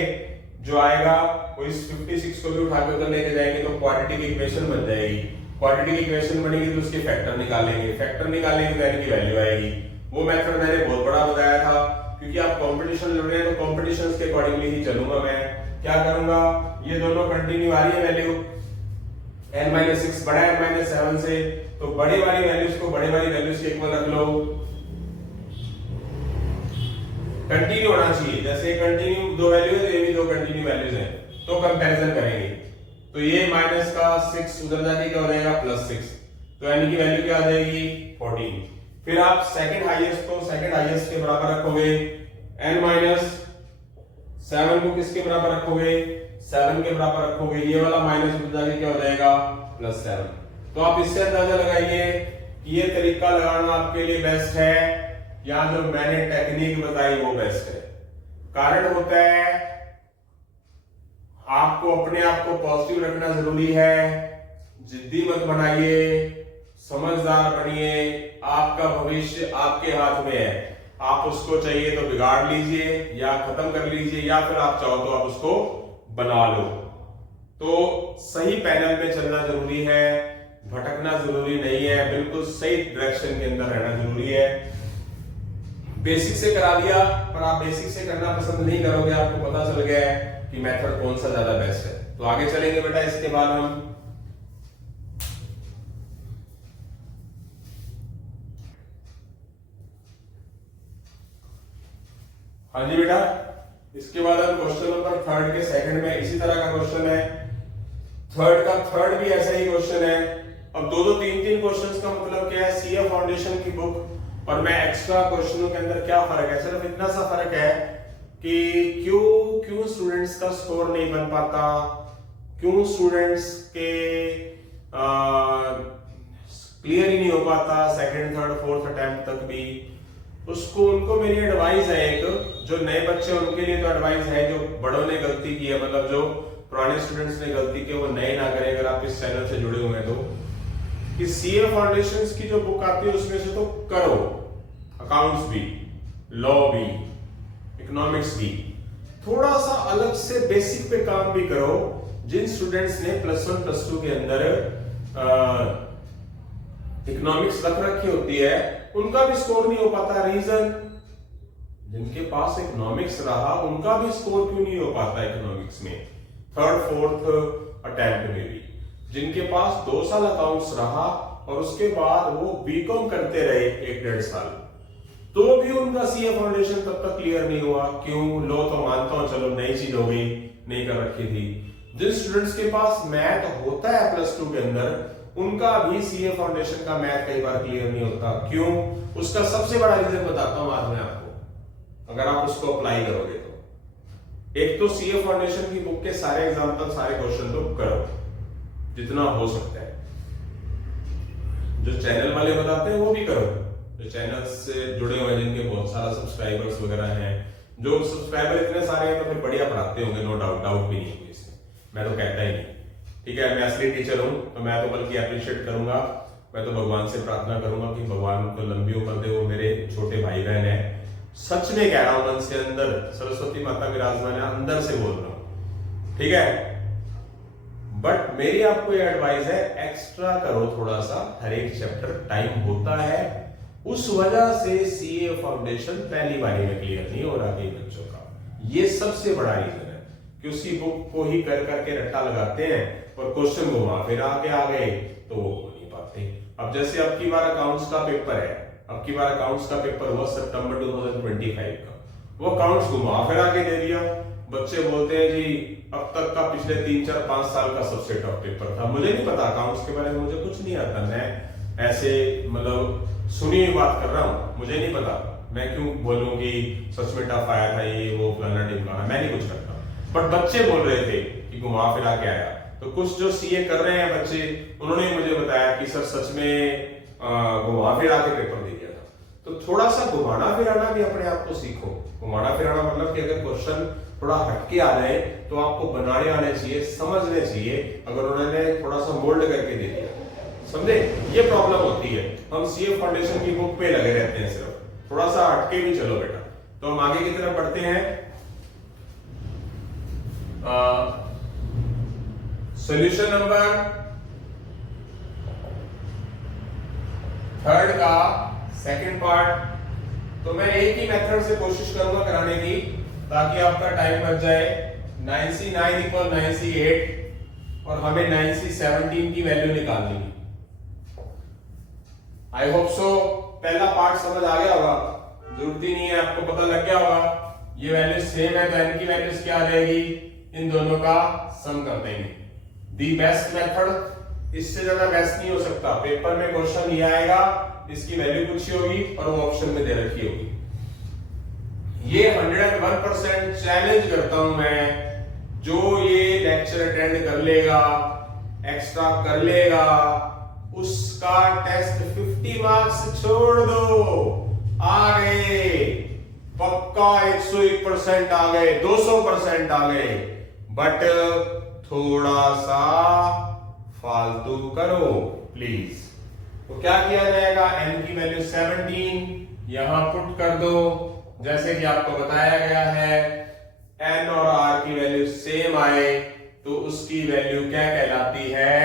जो आएगा वो इस 56 को भी उठा के उधर लेके जाएंगे तो क्वाड्रेटिक इक्वेशन बन जाएगी। क्वाड्रेटिक इक्वेशन बनेगी तो उसके फैक्टर निकालेंगे, फैक्टर निकालेंगे तो n की वैल्यू आएगी। वो मेथड मैंने बहुत बड़ा बताया था, क्योंकि आप कंपटीशन लड़ रहे हैं तो कंपटीशन के अकॉर्डिंगली ही चलूंगा। मैं क्या करूंगा, ये दोनों कंटिन्यू आ रही है वैल्यू, n-6 बड़ा है n-7 से, तो बड़ी वाली वैल्यूज को बड़े वाली वैल्यूज के इक्वल रख लो, कंटिन्यू होना चाहिए। जैसे कंटिन्यू दो वैल्यू है तो ये भी दो कंटिन्यू वैल्यूज हैं, तो कंपैरिजन करेंगे तो ये माइनस का 6 उधर जाके क्या हो जाएगा +6, तो n की वैल्यू क्या आ जाएगी 14। फिर आप सेकंड हाईएस्ट को सेकंड हाईएस्ट के बराबर रखोगे, n-7 को किसके बराबर रखोगे, 7 के बराबर रखोगे, ये वाला माइनस उधर जाके क्या हो जाएगा +7। तो आप इससे अंदाजा लगाइए कि ये तरीका लगाना आपके लिए बेस्ट है या जो मैंने टेक्निक बताई वो बेस्ट है। कारण होता है आपको अपने आप को पॉजिटिव रखना जरूरी है, जिद्दी मत बनाइए, समझदार बनिए, आपका भविष्य आपके हाथ में है। आप उसको चाहिए तो बिगाड़ लीजिए या खत्म कर लीजिए, या फिर आप चाहो तो आप उसको बना लो। तो सही पैनल में चलना जरूरी है, भटकना जरूरी नहीं है, बिल्कुल सही डायरेक्शन के अंदर रहना जरूरी है। बेसिक से करा दिया पर आप बेसिक से करना पसंद नहीं करोगे, आपको पता चल गया है कि मेथड कौन सा ज्यादा बेस्ट है, तो आगे चलेंगे बेटा इसके बाद हम। हाँ जी बेटा, इसके बाद हम क्वेश्चन नंबर 3 के सेकंड में इसी तरह का क्वेश्चन है, थर्ड का थर्ड भी ऐसा ही क्वेश्चन है। अब दो दो तीन तीन क्वेश्चंस का मतलब क्या है, सीए फाउंडेशन की बुक और मैं एक्स्ट्रा क्वेश्चनों के अंदर क्या फर्क है, सिर्फ इतना सा फर्क है कि क्यों स्टूडेंट्स का स्कोर नहीं बन पाता, क्यों स्टूडेंट्स के क्लियर ही नहीं हो पाता सेकंड थर्ड फोर्थ अटेम्प्ट तक भी। उसको उनको मेरी एडवाइस है, एक जो नए बच्चे उनके लिए तो एडवाइस है, जो बड़ों ने गलती की है, मतलब जो पुराने स्टूडेंट्स ने गलती की वो नए ना करें, अगर आप इस चैनल से जुड़े हुए हैं तो, कि सीए फाउंडेशंस की जो बुक आती है उसमें से तो करो, अकाउंट्स भी, लॉ भी, इकोनॉमिक्स भी, थोड़ा सा अलग से बेसिक पे काम भी करो। जिन स्टूडेंट्स ने +1 +2 के अंदर इकोनॉमिक्स रख रखी होती है उनका भी स्कोर नहीं हो पाता, रीजन जिनके पास इकोनॉमिक्स रहा उनका भी स्कोर क्यों नहीं हो पाता इकोनॉमिक्स में थर्ड फोर्थ अटेम्प्ट में भी। जिनके पास 2 साल अकाउंट्स रहा और उसके बाद वो बीकॉम करते रहे 1-1.5 साल, तो भी उनका सीए फाउंडेशन तब तक क्लियर नहीं हुआ। क्यों? लो तो मानता हूं, चलो नई चीज हो गई, नहीं कर रखी थी। जिन स्टूडेंट्स के पास मैथ होता है +2 के अंदर, उनका भी सीए फाउंडेशन का मैथ कई बार क्लियर नहीं होता। क्यों? उसका सबसे बड़ा रीजन बताता हूं आज मैं आपको, अगर आप उसको अप्लाई करोगे तो। एक तो सीए फाउंडेशन की बुक के सारे एग्जाम्पल, सारे क्वेश्चन तो करो जितना हो सकता है, जो चैनल वाले बताते हैं वो भी करो, जो चैनल से जुड़े हुए हैं जिनके बहुत सारा सब्सक्राइबर्स वगैरह हैं, जो सब्सक्राइबर इतने सारे हैं तो फिर बढ़िया पढ़ाते होंगे, नो डाउट, डाउट भी नहीं है इसमें, मैं तो कहता ही नहीं। ठीक है, मैं असली टीचर हूँ तो मैं तो बल्कि अप्रिशिएट करूंगा। मैं तो भगवान से प्रार्थना करूंगा कि भगवान को लंबी उम्र दे। वो मेरे छोटे भाई बहन है, सच में कह रहा हूं, मन से अंदर सरस्वती माता विराजमान है, अंदर से बोल रहा हूं, ठीक है। बट मेरी आपको ये एडवाइस है, एक्स्ट्रा करो थोड़ा सा, हर एक चैप्टर टाइम होता है। उस वजह से सीए फाउंडेशन पहली बारी में क्लियर नहीं हो रहा कई बच्चों का, ये सबसे बड़ा रीजन है कि उसकी बुक को ही कर करके रट्टा लगाते हैं और क्वेश्चन घुमा फिर आगे आ गए तो वो हो नहीं पाते। अब जैसे अब की बार अकाउंट्स का पेपर है, अब की बार अकाउंट्स का पेपर हुआ सितंबर 2025 का, वो अकाउंट्स घुमा फिर आगे दे दिया। बच्चे बोलते हैं जी अब तक का पिछले 3, 4, 5 साल का सबसे टफ पेपर था। मुझे नहीं पता अकाउंट्स के बारे में, मुझे कुछ नहीं आता, मैं ऐसे मतलब सुनी हुई बात कर रहा हूं, मुझे नहीं पता। मैं क्यों बोलूं कि सच में टफ आया था ये वो फलाना ढिमकाना, मैं नहीं कुछ करता। बट बच्चे बोल रहे थे कि घुमा फिरा के आया। तो कुछ जो सीए कर रहे हैं बच्चे, उन्होंने मुझे बताया कि सर सच में घुमा फिरा के पेपर दे दिया था। तो थोड़ा सा घुमाना फिराना भी अपने आप को सीखो। घुमाना फिराना मतलब कि अगर क्वेश्चन थोड़ा हटके आ जाए तो आपको बनाने आने चाहिए, समझने चाहिए। अगर उन्होंने थोड़ा सा मोल्ड करके दे दिया, समझे, ये प्रॉब्लम होती है। हम सीए फाउंडेशन की बुक पे लगे रहते हैं सिर्फ, थोड़ा सा हटके भी चलो बेटा। तो हम आगे की तरफ बढ़ते हैं। सॉल्यूशन नंबर 3 का सेकंड पार्ट। तो मैं एक ही मेथड से कोशिश करूंगा कराने की ताकि आपका टाइम बच जाए। 9C9 = 9C8 और हमें 9C17 की वैल्यू निकालनी है। आई होप सो पहला पार्ट समझ आ गया होगा, जरूरत ही नहीं है, आपको पता लग गया होगा। ये वैल्यू सेम है तो n की वैल्यू क्या आ जाएगी, इन दोनों का सम कर देंगे। दी बेस्ट मेथड, इससे ज्यादा बेस्ट नहीं हो सकता। पेपर में क्वेश्चन ये आएगा, इसकी वैल्यू कुछ ही होगी और वो ऑप्शन में दे रखी होगी। ये 101% चैलेंज करता हूं मैं, जो ये लेक्चर अटेंड कर लेगा, एक्स्ट्रा कर लेगा, उसका टेस्ट 50 मार्क्स छोड़ दो, आ गए पक्का 101% आ गए, 200% आ गए। बट थोड़ा सा फालतू करो प्लीज। तो क्या किया जाएगा, n की वैल्यू 17 यहां पुट कर दो, जैसे कि आपको बताया गया है। n और r की वैल्यू सेम आए तो उसकी वैल्यू क्या कहलाती है,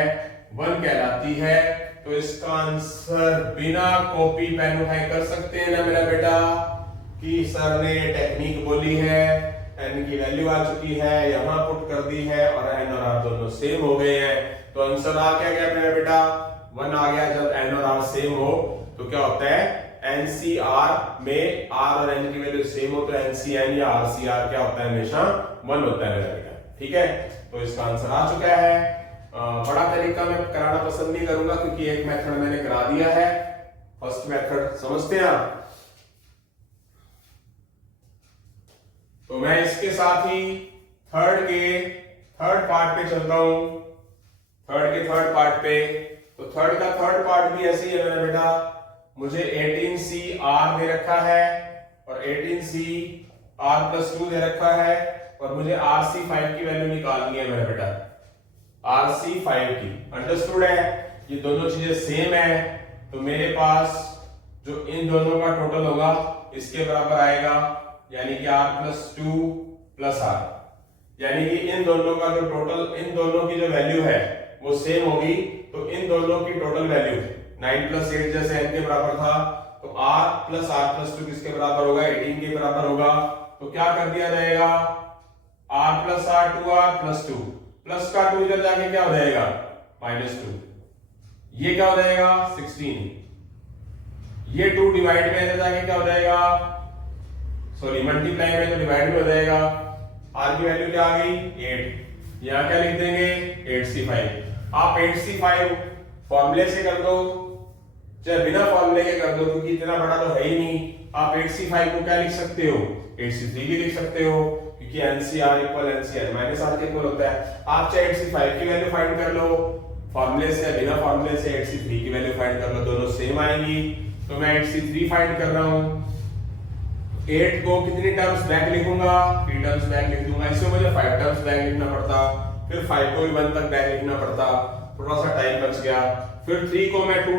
1 कहलाती है। तो इसका आंसर बिना कॉपी पेन उठाए कर सकते हैं ना मेरा बेटा, कि सर ने टेक्निक बोली है, n की वैल्यू आ चुकी है, यहां पुट कर दी है और n और r दोनों सेम हो गए हैं। तो आंसर आ क्या गया मेरा बेटा, 1 आ गया। जब n और r सेम हो तो क्या होता है, NCR में r और n की वैल्यू सेम हो तो NCN या RCR क्या होता है, हमेशा 1 होता है मेरा बेटा, ठीक है। तो इसका आंसर आ चुका है। बड़ा तरीका मैं कराना पसंद नहीं करूंगा क्योंकि एक मेथड मैंने करा दिया है, फर्स्ट मेथड समझते हैं आप। तो मैं इसके साथ ही थर्ड पार्ट पे चलता हूं। थर्ड पार्ट पे, तो थर्ड का थर्ड पार्ट भी ऐसे ही है मेरा बेटा। मुझे 18CR दे रखा है और 18CR+2 दे रखा है और मुझे RC5 की वैल्यू निकालनी है मेरा बेटा, RC5 की। अंडरस्टूड है, ये दोनों चीजें सेम है तो मेरे पास जो इन दोनों का टोटल होगा इसके बराबर आएगा, यानी कि R+2+R, यानी कि इन दोनों का जो टोटल, इन दोनों की जो वैल्यू है वो सेम होगी। तो इन दोनों की टोटल वैल्यू 9+8 जैसे n के बराबर था, तो R+R+2 किसके बराबर होगा, 18 के बराबर होगा। तो क्या कर दिया जाएगा, R+R 2R+2, प्लस का 2 इधर जाके क्या हो जाएगा, -2, ये क्या हो जाएगा 16, ये 2 डिवाइड में इधर जाके क्या हो जाएगा, सॉरी मल्टीप्लाई में तो डिवाइड में हो जाएगा। R की वैल्यू क्या आ गई 8, यहां क्या लिख देंगे 8C5। आप 8C5 फॉर्मूले से कर दो चाहे बिना फॉर्मूले के कर दो, क्योंकि इतना बड़ा तो है ही नहीं। आप 8C5 को क्या लिख सकते हो, 8C3 भी लिख सकते हो, क्योंकि NCR = NCR -R के इक्वल होता है। आप चाहे 8C5 की वैल्यू फाइंड कर लो फॉर्मूले से, बिना फॉर्मूले से 8C3 की वैल्यू फाइंड कर लो, दोनों सेम आएंगी। तो मैं 8C3 फाइंड कर रहा हूं, 8 को कितनी टर्म्स बैक लिखूंगा, 3 टर्म्स बैक लिख दूंगा। इसमें मुझे 5 टर्म्स बैक लिखना पड़ता, फिर 5 को भी 1 तक बैक लिखना पड़ता, थोड़ा सा टाइम बच गया। फिर 3 को मैं 2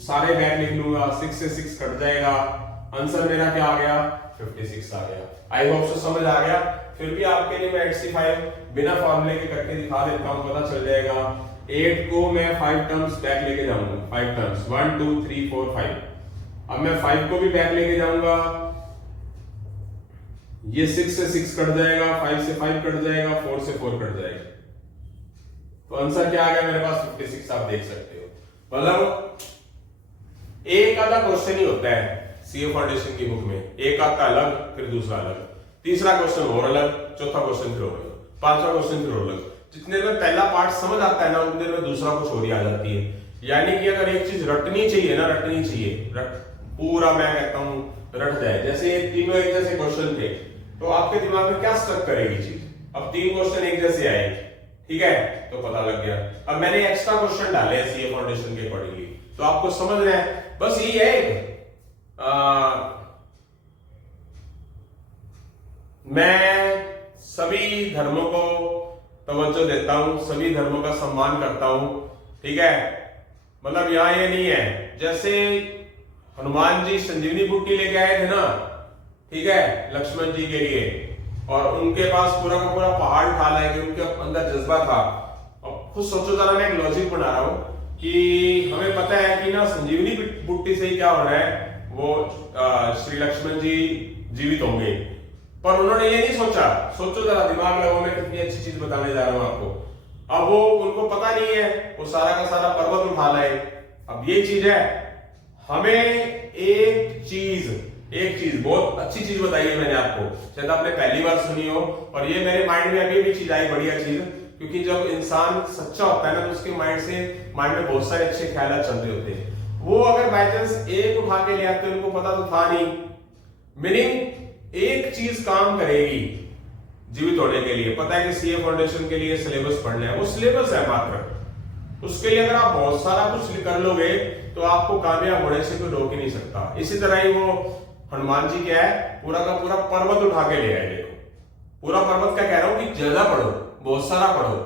सारे बैक लिख लूंगा, 6 से 6 कट जाएगा, आंसर मेरा क्या आ गया 56 आ गया। आई होप सो समझ आ गया। फिर भी आपके लिए मैं 85 बिना फॉर्मूले के करके दिखा देता हूं, पता चल जाएगा। 8 को मैं 5 टर्म्स बैक लेके जाऊंगा, 5 टर्म्स 1 2 3 4 5। अब मैं 5 को भी बैक लेके जाऊंगा, ये 6 से 6 कट जाएगा, 5 से 5 कट जाएगा, 4 से 4 कट जाएगा। तो आंसर क्या आ गया मेरे पास 56, आप देख सकते हो। मतलब एक आधा क्वेश्चन ही होता है सीए फाउंडेशन की बुक में, एक आता अलग, फिर दूसरा अलग, तीसरा क्वेश्चन और अलग, चौथा क्वेश्चन फिर और अलग, पांचवा क्वेश्चन फिर और अलग। जितने देर में पहला पार्ट समझ आता है ना, उतने देर में दूसरा कुछ और ही आ जाती है। यानी कि अगर एक चीज रटनी चाहिए ना, रटनी चाहिए, पूरा मैं कहता हूं रट जाए। जैसे ये तीनों एक जैसे क्वेश्चन थे, तो आपके दिमाग में क्या स्ट्रक करेगी चीज। अब 3 क्वेश्चन एक जैसे आए, ठीक है, तो पता लग गया। अब मैंने एक्स्ट्रा क्वेश्चन डाले हैं सीए फाउंडेशन के अकॉर्डिंगली, तो आपको समझ रहे हैं। बस यही है, मैं सभी धर्मों को तवज्जो देता हूं, सभी धर्मों का सम्मान करता हूं, ठीक है। मतलब यहां ये नहीं है, जैसे हनुमान जी संजीवनी बूटी लेके आए थे ना, ठीक है, लक्ष्मण जी के लिए, और उनके पास पूरा का पूरा पहाड़ उठा लाए कि उनके अंदर जज्बा था। अब खुद सोचो जरा, मैं एक लॉजिक बना रहा हूं कि हमें पता है कि ना संजीवनी बूटी से ही क्या हो रहा है, वो श्री लक्ष्मण जी जीवित होंगे, पर उन्होंने ये नहीं सोचा। सोचो जरा, दिमाग लगाओ, मैं कितनी अच्छी चीज बताने जा रहा हूं आपको। अब वो उनको पता नहीं है, वो सारा का सारा पर्वत उठा लाए। अब ये चीज है, हमें एक चीज बहुत अच्छी चीज बताई है मैंने आपको, शायद आपने पहली बार सुनी हो, और ये मेरे माइंड में अभी भी चीज आई, बढ़िया चीज। क्योंकि जब इंसान सच्चा होता है ना, तो उसके माइंड में बहुत सारे अच्छे ख्याल चल रहे होते हैं। वो अगर बाय चांस एक उठा के ले आते, उनको पता तो था नहीं। मीनिंग एक चीज काम करेगी जीवित होने के लिए। पता है कि सीए फाउंडेशन के लिए सिलेबस पढ़ना है, वो सिलेबस है मात्र। उसके लिए अगर आप बहुत सारा कुछ कर लोगे, तो आपको कामयाब होने से कोई रोक ही नहीं सकता। इसी तरह ही वो हनुमान जी क्या है, पूरा का पूरा पर्वत उठा के ले आए। देखो, पूरा पर्वत का कह रहा हूं कि ज्यादा पढ़ो, बहुत सारा पढ़ो।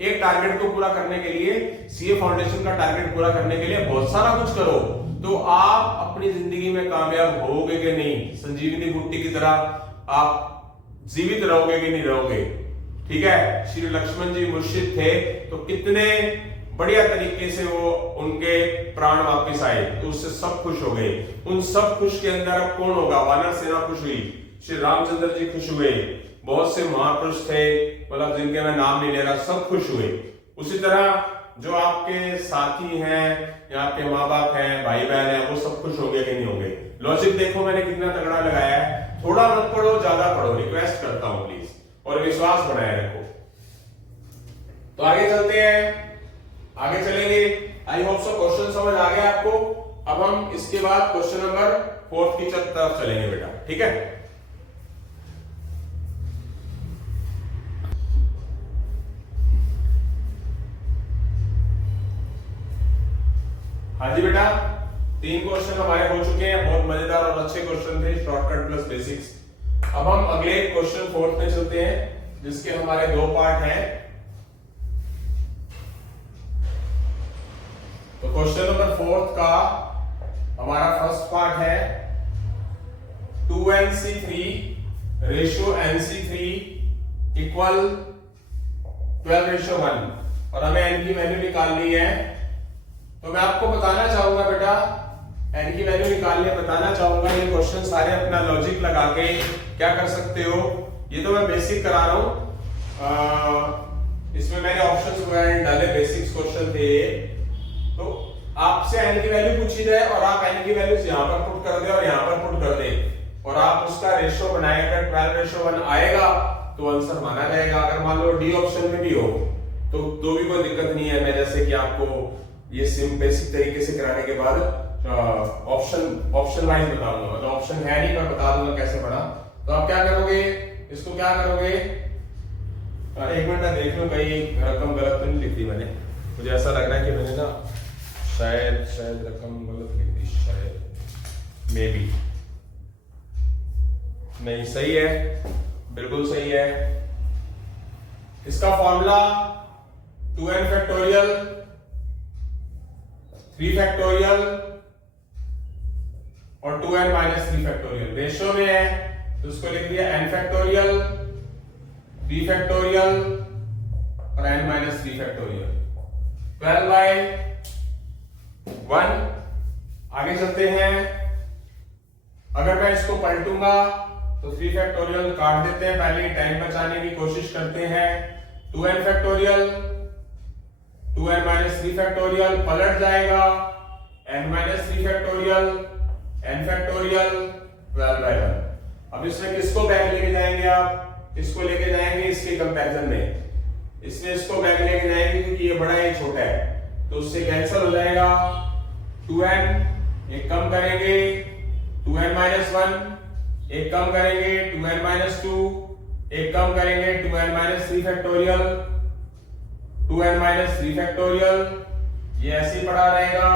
एक टारगेट को पूरा करने के लिए, सीए फाउंडेशन का टारगेट पूरा करने के लिए बहुत सारा कुछ करो, तो आप अपनी जिंदगी में कामयाब होगे कि नहीं, संजीवनी बूटी की तरह आप जीवित रहोगे कि नहीं रहोगे। ठीक है, श्री लक्ष्मण जी मुर्शिद थे, तो कितने बढ़िया तरीके से वो उनके प्राण वापस आए, तो उससे सब खुश हो गए। उन सब खुश के अंदर अब कौन होगा, वानर सेना खुश हुई, श्री रामचंद्र जी खुश हुए, बहुत से महापुरुष थे, मतलब जिनके मैं नाम नहीं ले रहा, सब खुश हुए। उसी तरह जो आपके साथी हैं या आपके माँ बाप हैं, भाई बहन हैं, वो सब खुश हो गए कि नहीं हो गए। लॉजिक देखो मैंने कितना तगड़ा लगाया है। थोड़ा मत पढ़ो, ज्यादा पढ़ो, रिक्वेस्ट करता हूं प्लीज, और विश्वास बनाए रखो। तो आगे चलते हैं, आगे चलेंगे। आई होप सो क्वेश्चन समझ आ गया आपको। अब हम इसके बाद क्वेश्चन नंबर 4 की तरफ चलेंगे बेटा, ठीक है। हाँ जी बेटा, 3 क्वेश्चन हमारे हो चुके हैं, बहुत मजेदार और अच्छे क्वेश्चन थे, शॉर्टकट प्लस बेसिक्स। अब हम अगले क्वेश्चन 4 में चलते हैं, जिसके हमारे 2 पार्ट हैं। तो क्वेश्चन नंबर 4 का हमारा फर्स्ट पार्ट है 2nc3 रेशियो nc3 इक्वल 12:1, और हमें n की वैल्यू निकालनी है। तो मैं आपको बताना चाहूंगा बेटा, n की वैल्यू निकालने बताना चाहूंगा। ये क्वेश्चन सारे अपना लॉजिक लगा के क्या कर सकते हो, ये तो मैं बेसिक करा रहा हूं, इसमें मैंने ऑप्शंस वगैरह डाले, बेसिक्स क्वेश्चन थे। तो आपसे n की वैल्यू पूछी जाए और आप n की वैल्यू यहां पर पुट कर दे और यहां पर पुट कर दे, और आप उसका रेशियो बनाएगा, 12:1 आएगा तो आंसर माना जाएगा। अगर मान लो डी ऑप्शन में भी हो तो भी कोई दिक्कत नहीं है। मैं जैसे कि आपको ये बेसिक तरीके से कराने के बाद ऑप्शन वाइज बताऊंगा, मतलब ऑप्शन है नहीं, मैं बता दूंगा कैसे बना। तो आप क्या करोगे, इसको क्या करोगे, एक मिनट मैं देख लूं कहीं रकम गलत तो नहीं लिख दी मैंने। मुझे ऐसा लग रहा है कि मैंने ना शायद रकम गलत लिख दी, शायद मे बी। नहीं, सही है, बिल्कुल सही है। इसका फॉर्मूला 2n फैक्टोरियल, 3 फैक्टोरियल और 2n माइनस 3 फैक्टोरियल। रेशियो में है तो उसको लिख दिया n फैक्टोरियल, 3 फैक्टोरियल और n माइनस 3 फैक्टोरियल। 12/1। आगे चलते हैं। अगर मैं इसको पलटूंगा तो 3 फैक्टोरियल काट देते हैं, पहले टाइम बचाने की कोशिश करते हैं। 2n factorial, 2n minus 3 factorial पलट जाएगा, n minus 3 factorial, n factorial 12/1। अब इसमें किसको बैक लेके जाएंगे आप? इसको लेके जाएंगे इसके कंपैरिजन में। इसमें इसको बैक लेके जाएंगे क्योंकि ये बड़ा है छोटा है, तो उससे कैंसिल हो जाएगा। 2n एक कम करेंगे, 2n माइनस 1 एक कम करेंगे, 2n माइनस 2 एक कम करेंगे, 2n minus 3 factorial, 2n minus 3 factorial. ये ऐसे ही पड़ा रहेगा।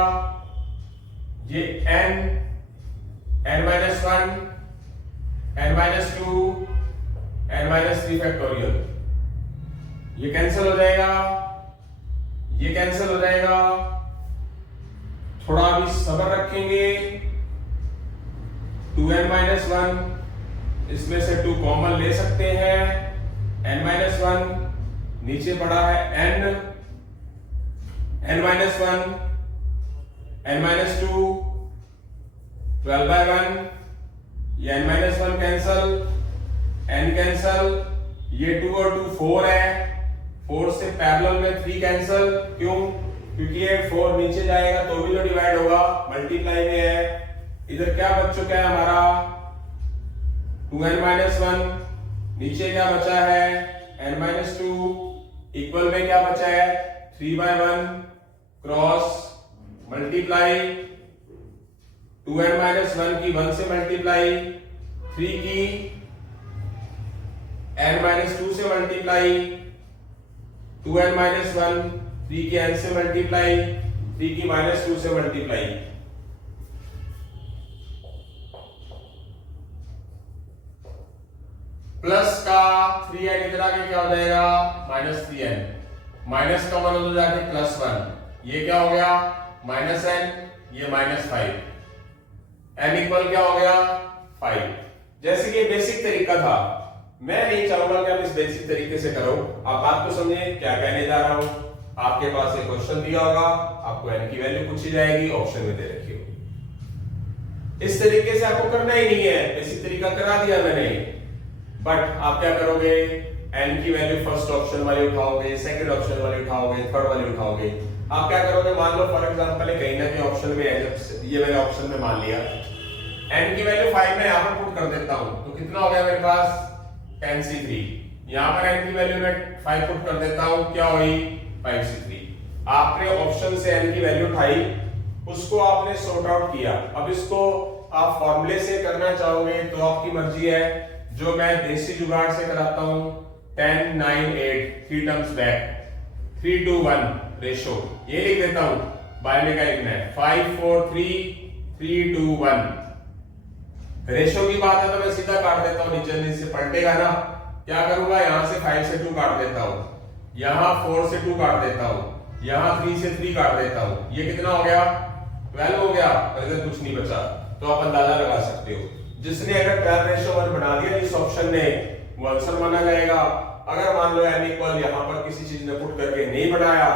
ये n minus 1, n minus 2, n minus 3 factorial. ये कैंसिल हो जाएगा, ये कैंसिल हो जाएगा। थोड़ा अभी सब्र रखेंगे। 2n माइनस 1 इसमें से 2 कॉमन ले सकते हैं। n माइनस 1 नीचे पड़ा है n माइनस 1, n माइनस 2 12/1। ये n minus 1 cancel, n cancel, ये 2 और 2 4 है, 4 से पैरेलल में 3 कैंसल। क्यों? क्योंकि ये 4 नीचे जाएगा तो भी तो डिवाइड होगा, मल्टीप्लाई में है। इधर क्या बच चुका है हमारा? 2n माइनस 1, नीचे क्या बचा है? n माइनस 2, इक्वल में क्या बचा है? 3/1 क्रॉस मल्टीप्लाई 2n माइनस 1 की 1 से मल्टीप्लाई, 3 की n माइनस 2 से मल्टीप्लाई, 2n माइनस 1 3 की n से मल्टीप्लाई, 3 की माइनस 2 से मल्टीप्लाई। प्लस का 3n इधर आके क्या हो जाएगा? Minus 3n। माइनस का 1 उधर जाके प्लस 1। ये क्या हो गया? माइनस n, ये माइनस 5। n इक्वल क्या हो गया? 5। जैसे कि बेसिक तरीका था, मैं नहीं चाहूंगा कि आप इस बेसिक तरीके से करो। आप बात को समझे क्या कहने जा रहा हूं। आपके पास एक क्वेश्चन दिया होगा, आपको n की वैल्यू पूछी जाएगी, ऑप्शन में दे रखी होगी। इस तरीके से आपको करना ही नहीं है, बेसिक तरीका करा दिया मैंने। बट आप क्या करोगे? n की वैल्यू फर्स्ट ऑप्शन वाली उठाओगे, सेकंड ऑप्शन वाली उठाओगे, थर्ड वाली उठाओगे। आप क्या करोगे? मान लो फॉर एग्जांपल कहीं ना कहीं ऑप्शन में है, ये मैंने ऑप्शन में मान लिया n की वैल्यू 5 में यहां पर पुट कर देता हूं, तो कितना हो गया मेरे पास? 10c3। यहां पर n की वैल्यू में 5 पुट कर देता हूं, क्या हुई? 5c3। आपने ऑप्शन से n की वैल्यू उठाई, उसको आपने सॉर्ट आउट किया। अब इसको आप फॉर्मूले से करना चाहोगे तो आपकी मर्जी है। जो मैं देसी जुगाड़ से कराता हूं, 10 9 8 3 टर्म्स बैक, 3 to 1 रेशो, ये लिख देता हूं। बाय में क्या लिखना है? 5 4 3 3 2 1। रेशो की बात है तो मैं सीधा काट देता हूं, नीचे से पलटेगा ना। क्या करूंगा? यहां से 5 से 2 काट देता हूं, यहां 4 से 2 काट देता हूं, यहां 3 से 3 काट देता हूं। ये कितना हो गया? 12 हो गया। इधर कुछ नहीं बचा, तो आप अंदाजा लगा सकते हो। जिसने अगर 12:1 बना दिया इस ऑप्शन ने, वो आंसर माना जाएगा। अगर मान लो n इक्वल यहां पर किसी चीज ने पुट करके नहीं बनाया,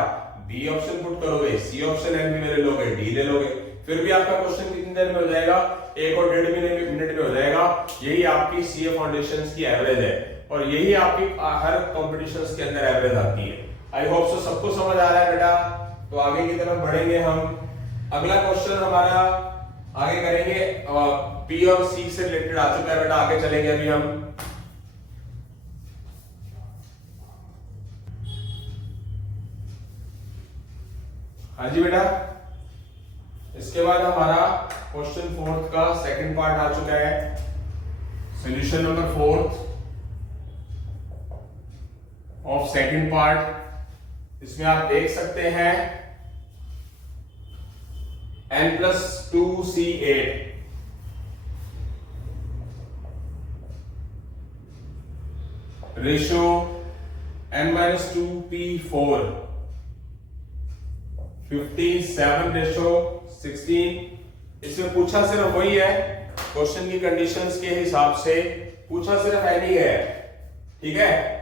बी ऑप्शन पुट करोगे, सी ऑप्शन n भी ले लोगे, डी ले लोगे, फिर भी आपका क्वेश्चन कितनी देर में हो जाएगा? 1 और 1.5 मिनट में हो जाएगा। यही आपकी सीए फाउंडेशंस की एवरेज है और यही आपकी हर कॉम्पिटिशंस के अंदर एवरेज आती है। आई होप सो सबको समझ आ रहा है बेटा। तो आगे की तरफ बढ़ेंगे हम। अगला क्वेश्चन हमारा आगे करेंगे, पी और सी से रिलेटेड आ चुका है बेटा, आगे चलेंगे अभी हम। हाँ जी बेटा, इसके बाद हमारा क्वेश्चन 4 का सेकंड पार्ट आ चुका है, solution number 4 of second part. इसमें आप देख सकते हैं n+2c8 रेशियो n-2p4 57:16। इसमें पूछा सिर्फ वही है, क्वेश्चन की कंडीशंस के हिसाब से पूछा सिर्फ एनी है, ठीक है।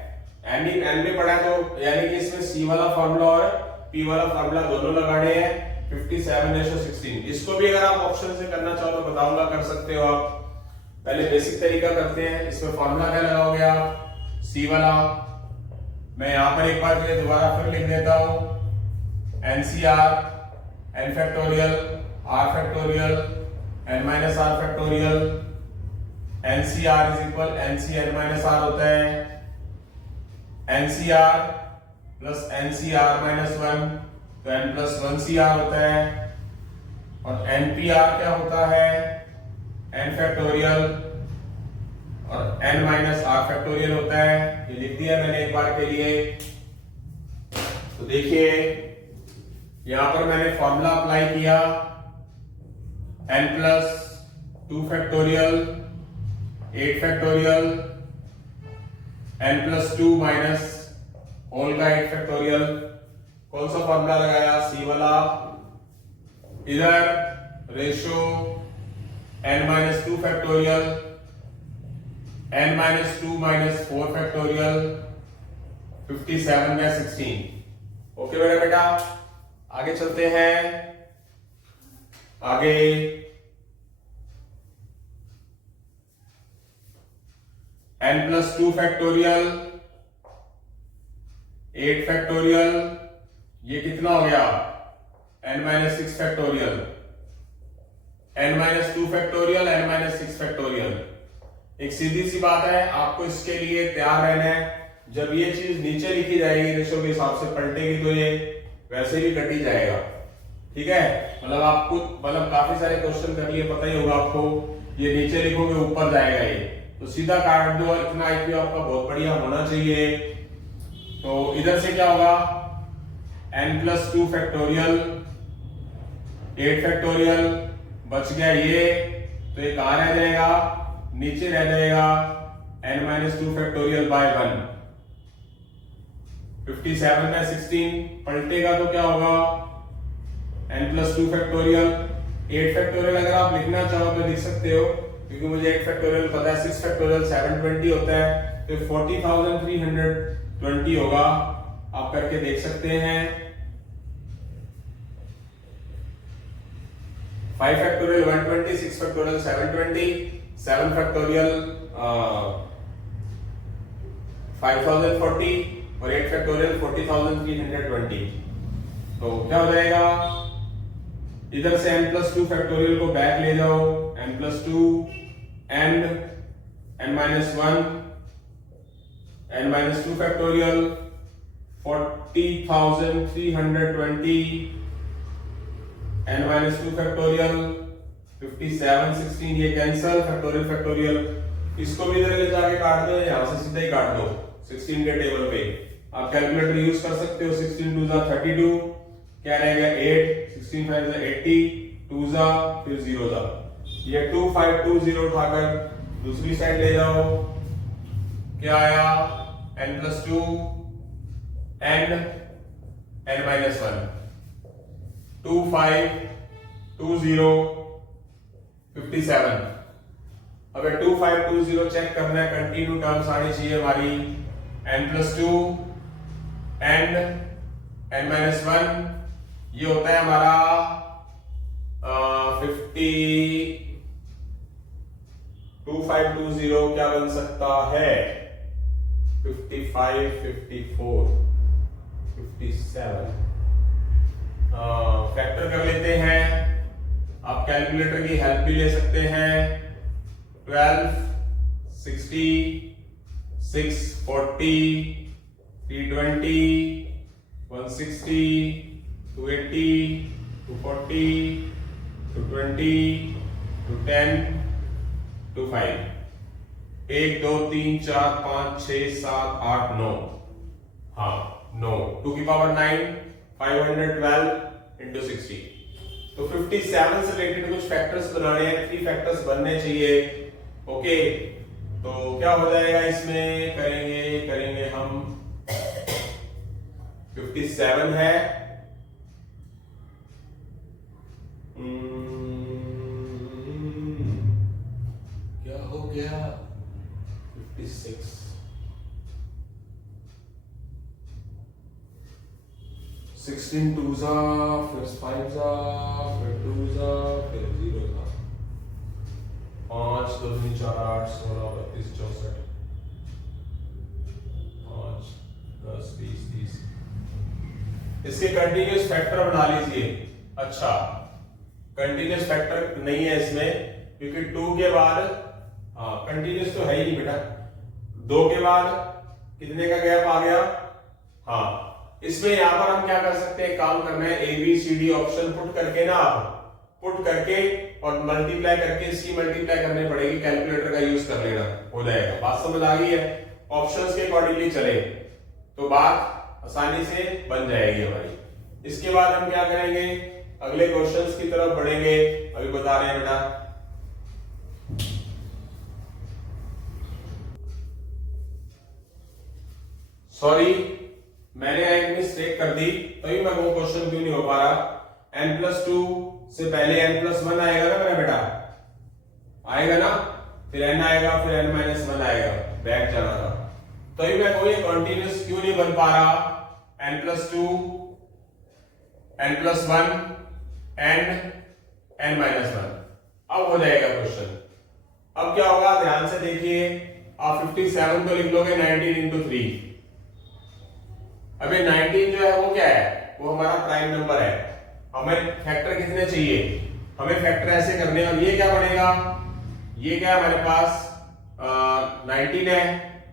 एन में पढ़ा तो यानी कि इसमें सी वाला फॉर्मूला और पी वाला फॉर्मूला दोनों लगाने हैं 57:16। इसको भी अगर आप ऑप्शन से करना चाहो तो बताऊंगा, कर सकते हो आप। पहले बेसिक तरीका करते हैं। इसमें फॉर्मूला क्या लगाओगे आप, सी वाला। मैं यहां पर एक बार के लिए दोबारा फिर लिख देता हूं, NCR n factorial r factorial n minus r factorial. NCR is equal NCn minus r होता है NCR प्लस NCR माइनस 1, तो n प्लस 1CR होता है। और NPR क्या होता है, n फैक्टोरियल और n माइनस r फैक्टोरियल होता है। ये लिख दिया मैंने एक बार के लिए। तो देखिए यहां पर मैंने फॉर्मूला अप्लाई किया, n plus 2 factorial 8 factorial n plus 2 minus whole का 8 फैक्टोरियल। कौन सा फॉर्मूला लगाया, सी वाला। इधर ratio n minus 2 factorial n minus 2 minus 4 factorial 57/16। Okay मेरा बेटा, आगे चलते हैं। आगे n प्लस 2 फैक्टोरियल 8 फैक्टोरियल, ये कितना हो गया, n minus 6 factorial. n minus 2 factorial n minus 6 factorial. एक सीधी सी बात है, आपको इसके लिए तैयार रहना है। जब ये चीज नीचे लिखी जाएगी रेशो के हिसाब से पलटेगी तो ये वैसे भी कट ही जाएगा, ठीक है। मतलब आपको काफी सारे क्वेश्चन कर लिए, पता ही होगा आपको। ये नीचे लिखोगे ऊपर जाएगा, ये तो सीधा काट दो। इतना आईक्यू आपका बहुत बढ़िया होना चाहिए। तो इधर से क्या होगा, n प्लस 2 फैक्टोरियल 8 फैक्टोरियल बच गया ये, तो ये कहां रह जाएगा, नीचे रह जाएगा n माइनस 2 फैक्टोरियल बाय 1। 57/16 पलटेगा तो क्या होगा, n प्लस 2 फैक्टोरियल 8 फैक्टोरियल। अगर आप लिखना चाहो तो लिख सकते हो, क्योंकि मुझे 8 फैक्टोरियल पता है। 6 फैक्टोरियल 720 होता है, तो 40,320 होगा। आप करके देख सकते हैं। 5 फैक्टोरियल 120, 6 फैक्टोरियल 720, 7 फैक्टोरियल 5040 और 8 फैक्टोरियल 40,320। तो क्या हो जाएगा, इधर से n प्लस 2 फैक्टोरियल को बैक ले जाओ, n plus 2 and n minus 1 n minus 2 factorial 40,320 n minus 2 factorial 57/16। ये कैंसल, फैक्टोरियल फैक्टोरियल इसको भी इधर ले जाके काट दो, यहां से सीधा ही काट दो 16 के टेबल पे। आप कैलकुलेटर यूज कर सकते हो। 16 2 जा 32, क्या रहेगा 8, 16 5 जा 80, 2 जा फिर 0 जा। ये 2520 उठाकर दूसरी साइड ले जाओ, क्या आया, n प्लस 2 n माइनस 1 2520 57। अब 2520 चेक करना है, कंटिन्यू टर्म्स आनी चाहिए हमारी। n प्लस 2 n माइनस 1, ये होता है हमारा 2520 क्या बन सकता है, 55 54 57। फैक्टर कर लेते हैं। आप कैलकुलेटर की हेल्प भी ले सकते हैं। 12 60 640 320 160 280 240 220 210 25। 1 2 3 4 5 6 7 8 9, हाँ 9 2 की पावर 9 512 into 60। तो 57 से रिलेटेड कुछ फैक्टर्स बनाने हैं, 3 फैक्टर्स बनने चाहिए। ओके, तो क्या हो जाएगा इसमें, करेंगे हम 57 है 6 16 2 जा, फिर 5 जा, फिर 2 जा, फिर 0 जा, 5 2 3 4 8 16 32 64 5 10 20 30। इसके कंटिन्यूस फैक्टर बना लीजिए। अच्छा, कंटिन्यूस फैक्टर नहीं है इसमें, क्योंकि 2 के बाद, हाँ कंटिन्यूस तो है ही नहीं बेटा, 2 के बाद कितने का गैप आ गया। हाँ, इसमें यहां पर हम क्या कर सकते हैं, काम करना है, A B C D option put करके ना, आप पुट करके और मल्टीप्लाई करके, सी मल्टीप्लाई करनी पड़ेगी, कैलकुलेटर का यूज कर लेना, हो जाएगा। बात समझ आ गई है? ऑप्शंस के अकॉर्डिंगली चले तो बात आसानी से बन जाएगी हमारी। इसके बाद हम क्या करेंगे, अगले क्वेश्चंस की तरफ बढ़ेंगे। अभी बता रहे हैं बेटा, सॉरी मैंने एक मिस्टेक कर दी, तभी मैं वो क्वेश्चन क्यों नहीं हो पा रहा। n+2 से पहले n+1 आएगा ना मेरा बेटा, आएगा ना, फिर n आएगा, फिर n-1 आएगा, बैक जाना था। तभी मैं कोई कंटिन्यूस क्यों नहीं बन पा रहा। n+2 n+1 n-1, अब हो जाएगा क्वेश्चन। अब क्या होगा, ध्यान से देखिए, आप 57 को लिख लोगे 19 into 3। अबे 19 जो है वो क्या है, वो हमारा प्राइम नंबर है। हमें फैक्टर कितने चाहिए, हमें फैक्टर ऐसे करने हैं। और ये क्या बनेगा, ये क्या है हमारे पास 19 है,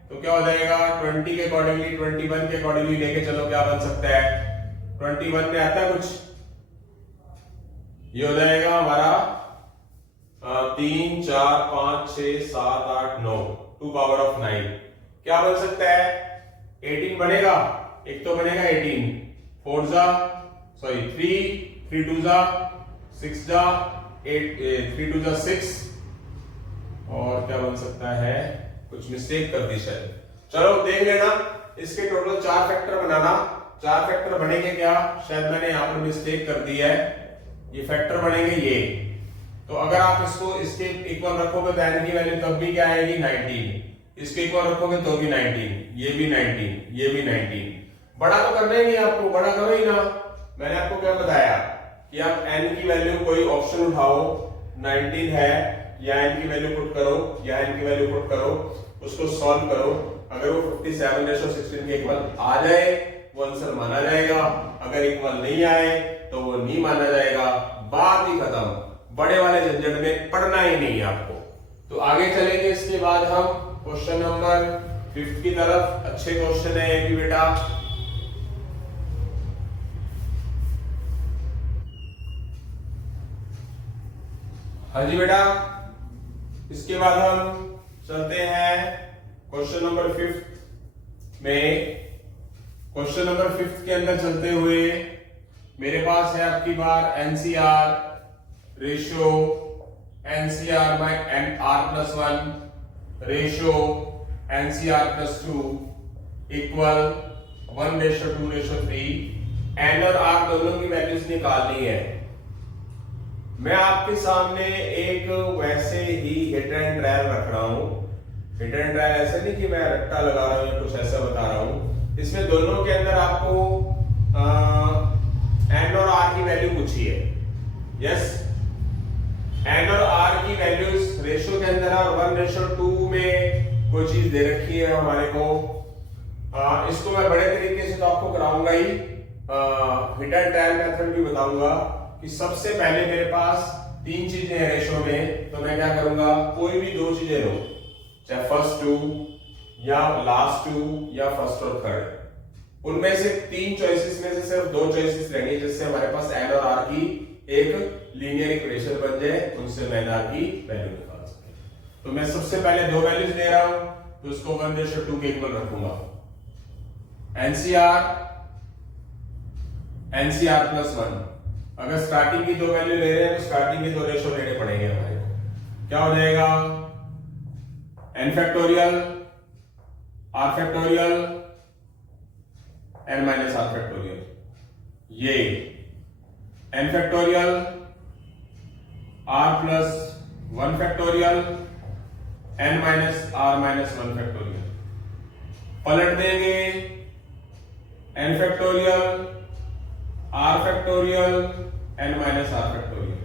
तो क्या हो जाएगा 20 के अकॉर्डिंगली, 21 के अकॉर्डिंगली लेके चलो, क्या बन सकता है 21 में आता है कुछ, ये हो जाएगा हमारा 3 4 5 6 7 8 9, 2 पावर ऑफ 9। क्या बन सकता है, 18 बनेगा, एक तो बनेगा 18, 4 जा, सॉरी 3 2 जा, 6 जा, 8 3 2 जा 6, और क्या बन सकता है, कुछ मिस्टेक कर दी शायद, चलो देख लेना। इसके टोटल 4 फैक्टर बनाना, 4 फैक्टर बनेंगे क्या, शायद मैंने यहां पर मिस्टेक कर दी है, ये फैक्टर बनेंगे ये। तो अगर आप इसको इसके इक्वल रखोगे तो n की वैल्यू तब भी क्या आएगी 19, इसके इक्वल रखोगे तो भी 19, ये भी 19, ये भी 19। बड़ा तो करना ही नहीं आपको, बड़ा करो ही ना। मैंने आपको क्या बताया कि आप n की वैल्यू कोई ऑप्शन उठाओ, 19 है, या n की वैल्यू पुट करो, या n की वैल्यू पुट करो, उसको सॉल्व करो। अगर वो 57:16 के इक्वल आ जाए वो आंसर माना जाएगा, अगर इक्वल नहीं आए तो वो नहीं माना जाएगा, बात ही खत्म। बड़े वाले झंझट में पढ़ना ही नहीं आपको। तो आगे चलेंगे, इसके बाद हम क्वेश्चन नंबर 5 की तरफ। अच्छे क्वेश्चन है ये भी बेटा। हाँ जी बेटा, इसके बाद हम चलते हैं क्वेश्चन नंबर 5 में। क्वेश्चन नंबर 5 के अंदर चलते हुए मेरे पास है आपकी बार NCR ratio, NCR by r+1 ratio NCR+2 equal 1:2:3। n और r दोनों की वैल्यूज निकालनी है। मैं आपके सामने एक वैसे ही हिट एंड ट्रायल रख रहा हूं। हिट एंड ट्रायल ऐसे नहीं कि मैं रट्टा लगा रहा हूं या कुछ ऐसा बता रहा हूं। इसमें दोनों के अंदर आपको n और r की वैल्यू पूछी है। यस, n और r की वैल्यूज रेशियो के अंदर और 1:2 में कोई चीज दे रखी है हमारे को। इसको मैं बड़े तरीके से तो आपको कराऊंगा ही, हिट एंड ट्रायल मेथड भी बताऊंगा कि सबसे पहले मेरे पास 3 चीजें हैं रेशियो में, तो मैं क्या करूंगा, कोई भी 2 चीजें लो, चाहे फर्स्ट 2 या लास्ट 2 या फर्स्ट और थर्ड। उनमें से 3 चॉइसेस में से सिर्फ 2 चॉइसेस रहेंगी जिससे हमारे पास n और r की एक लीनियर इक्वेशन बन जाए, उनसे मैं r की वैल्यू निकाल सकूं। तो मैं सबसे पहले 2 वैल्यूज ले रहा हूं, तो इसको 1:2 के इक्वल रखूंगा। NCR+1, अगर स्टार्टिंग की 2 वैल्यू ले रहे हैं तो स्टार्टिंग के 2 रेशियो लेने पड़ेंगे हमारे को। क्या हो जाएगा, n factorial r factorial n minus r factorial, ये n factorial r+1 factorial n minus r minus 1 factorial, पलट देंगे n factorial r factorial n minus r factorial,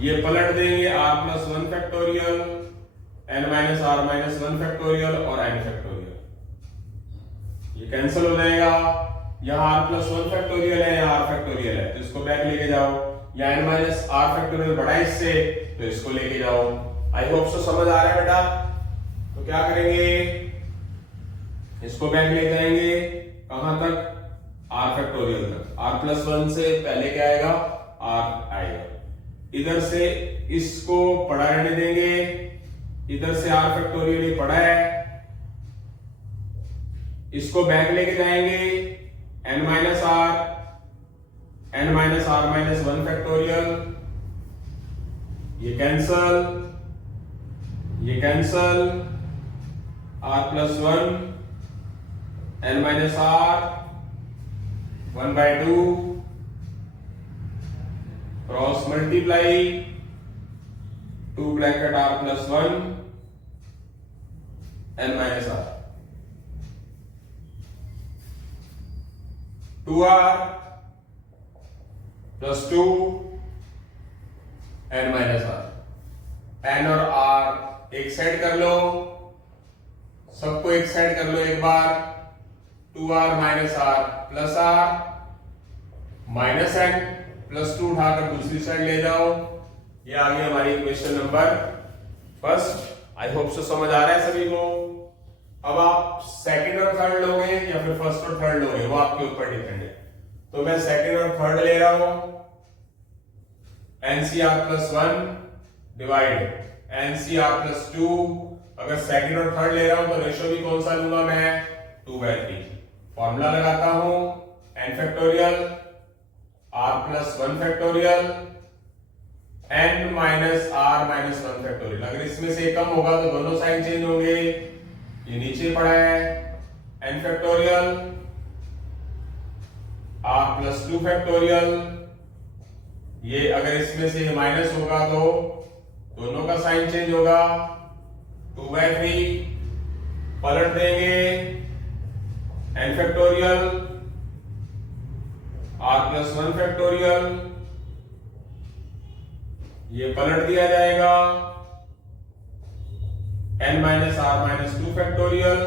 ये पलट देंगे r plus 1 factorial n minus r minus 1 factorial और n फैक्टोरियल, ये कैंसिल हो जाएगा। यहाँ r प्लस 1 फैक्टोरियल है, यहाँ r फैक्टोरियल है, तो इसको बैक लेके जाओ। यहाँ n माइनस आर फैक्टोरियल बड़ा इससे, तो इसको लेके जाओ। आई होप सो समझ आ रहा है बेटा। तो क्या करेंगे, इसको बैक ले जाएंगे कहां तक, r फैक्टोरियल तक। r प्लस 1 से पहले क्या आएगा, r आएगा। इधर से इसको पढ़ा रहने देंगे, इधर से r फैक्टोरियल ही पढ़ा है, इसको बैक लेके जाएंगे n minus r minus 1 factorial, ये कैंसल, ये cancel, r plus 1 n minus r 1/2 cross multiply 2 bracket r plus 1 n minus r 2r plus 2 n minus r, n और r एक साइड कर लो, सबको एक साइड कर लो एक बार। 2r minus r plus r minus n plus 2 उठाकर दूसरी साइड ले जाओ। ये आ गई हमारी equation number first. I hope so समझ आ रहा है सभी को। अब आप सेकंड और थर्ड लोगे या फिर फर्स्ट और थर्ड लोगे, वो आपके ऊपर डिपेंड है। तो मैं सेकंड और थर्ड ले रहा हूं। NCR plus 1 divide NCR plus 2। अगर सेकंड और थर्ड ले रहा हूं तो रेशियो भी कौन सा लूंगा मैं, 2/3। फॉर्मूला लगाता हूं n factorial r plus 1 factorial n minus r minus 1 factorial. अगर इसमें से कम होगा तो दोनों साइन चेंज होंगे। ये नीचे पड़ा है n factorial r plus 2 factorial. ये अगर इसमें से माइनस होगा तो दोनों का साइन चेंज होगा, 2/3। पलट देंगे n factorial r plus 1 factorial, ये पलट दिया जाएगा n minus r minus 2 factorial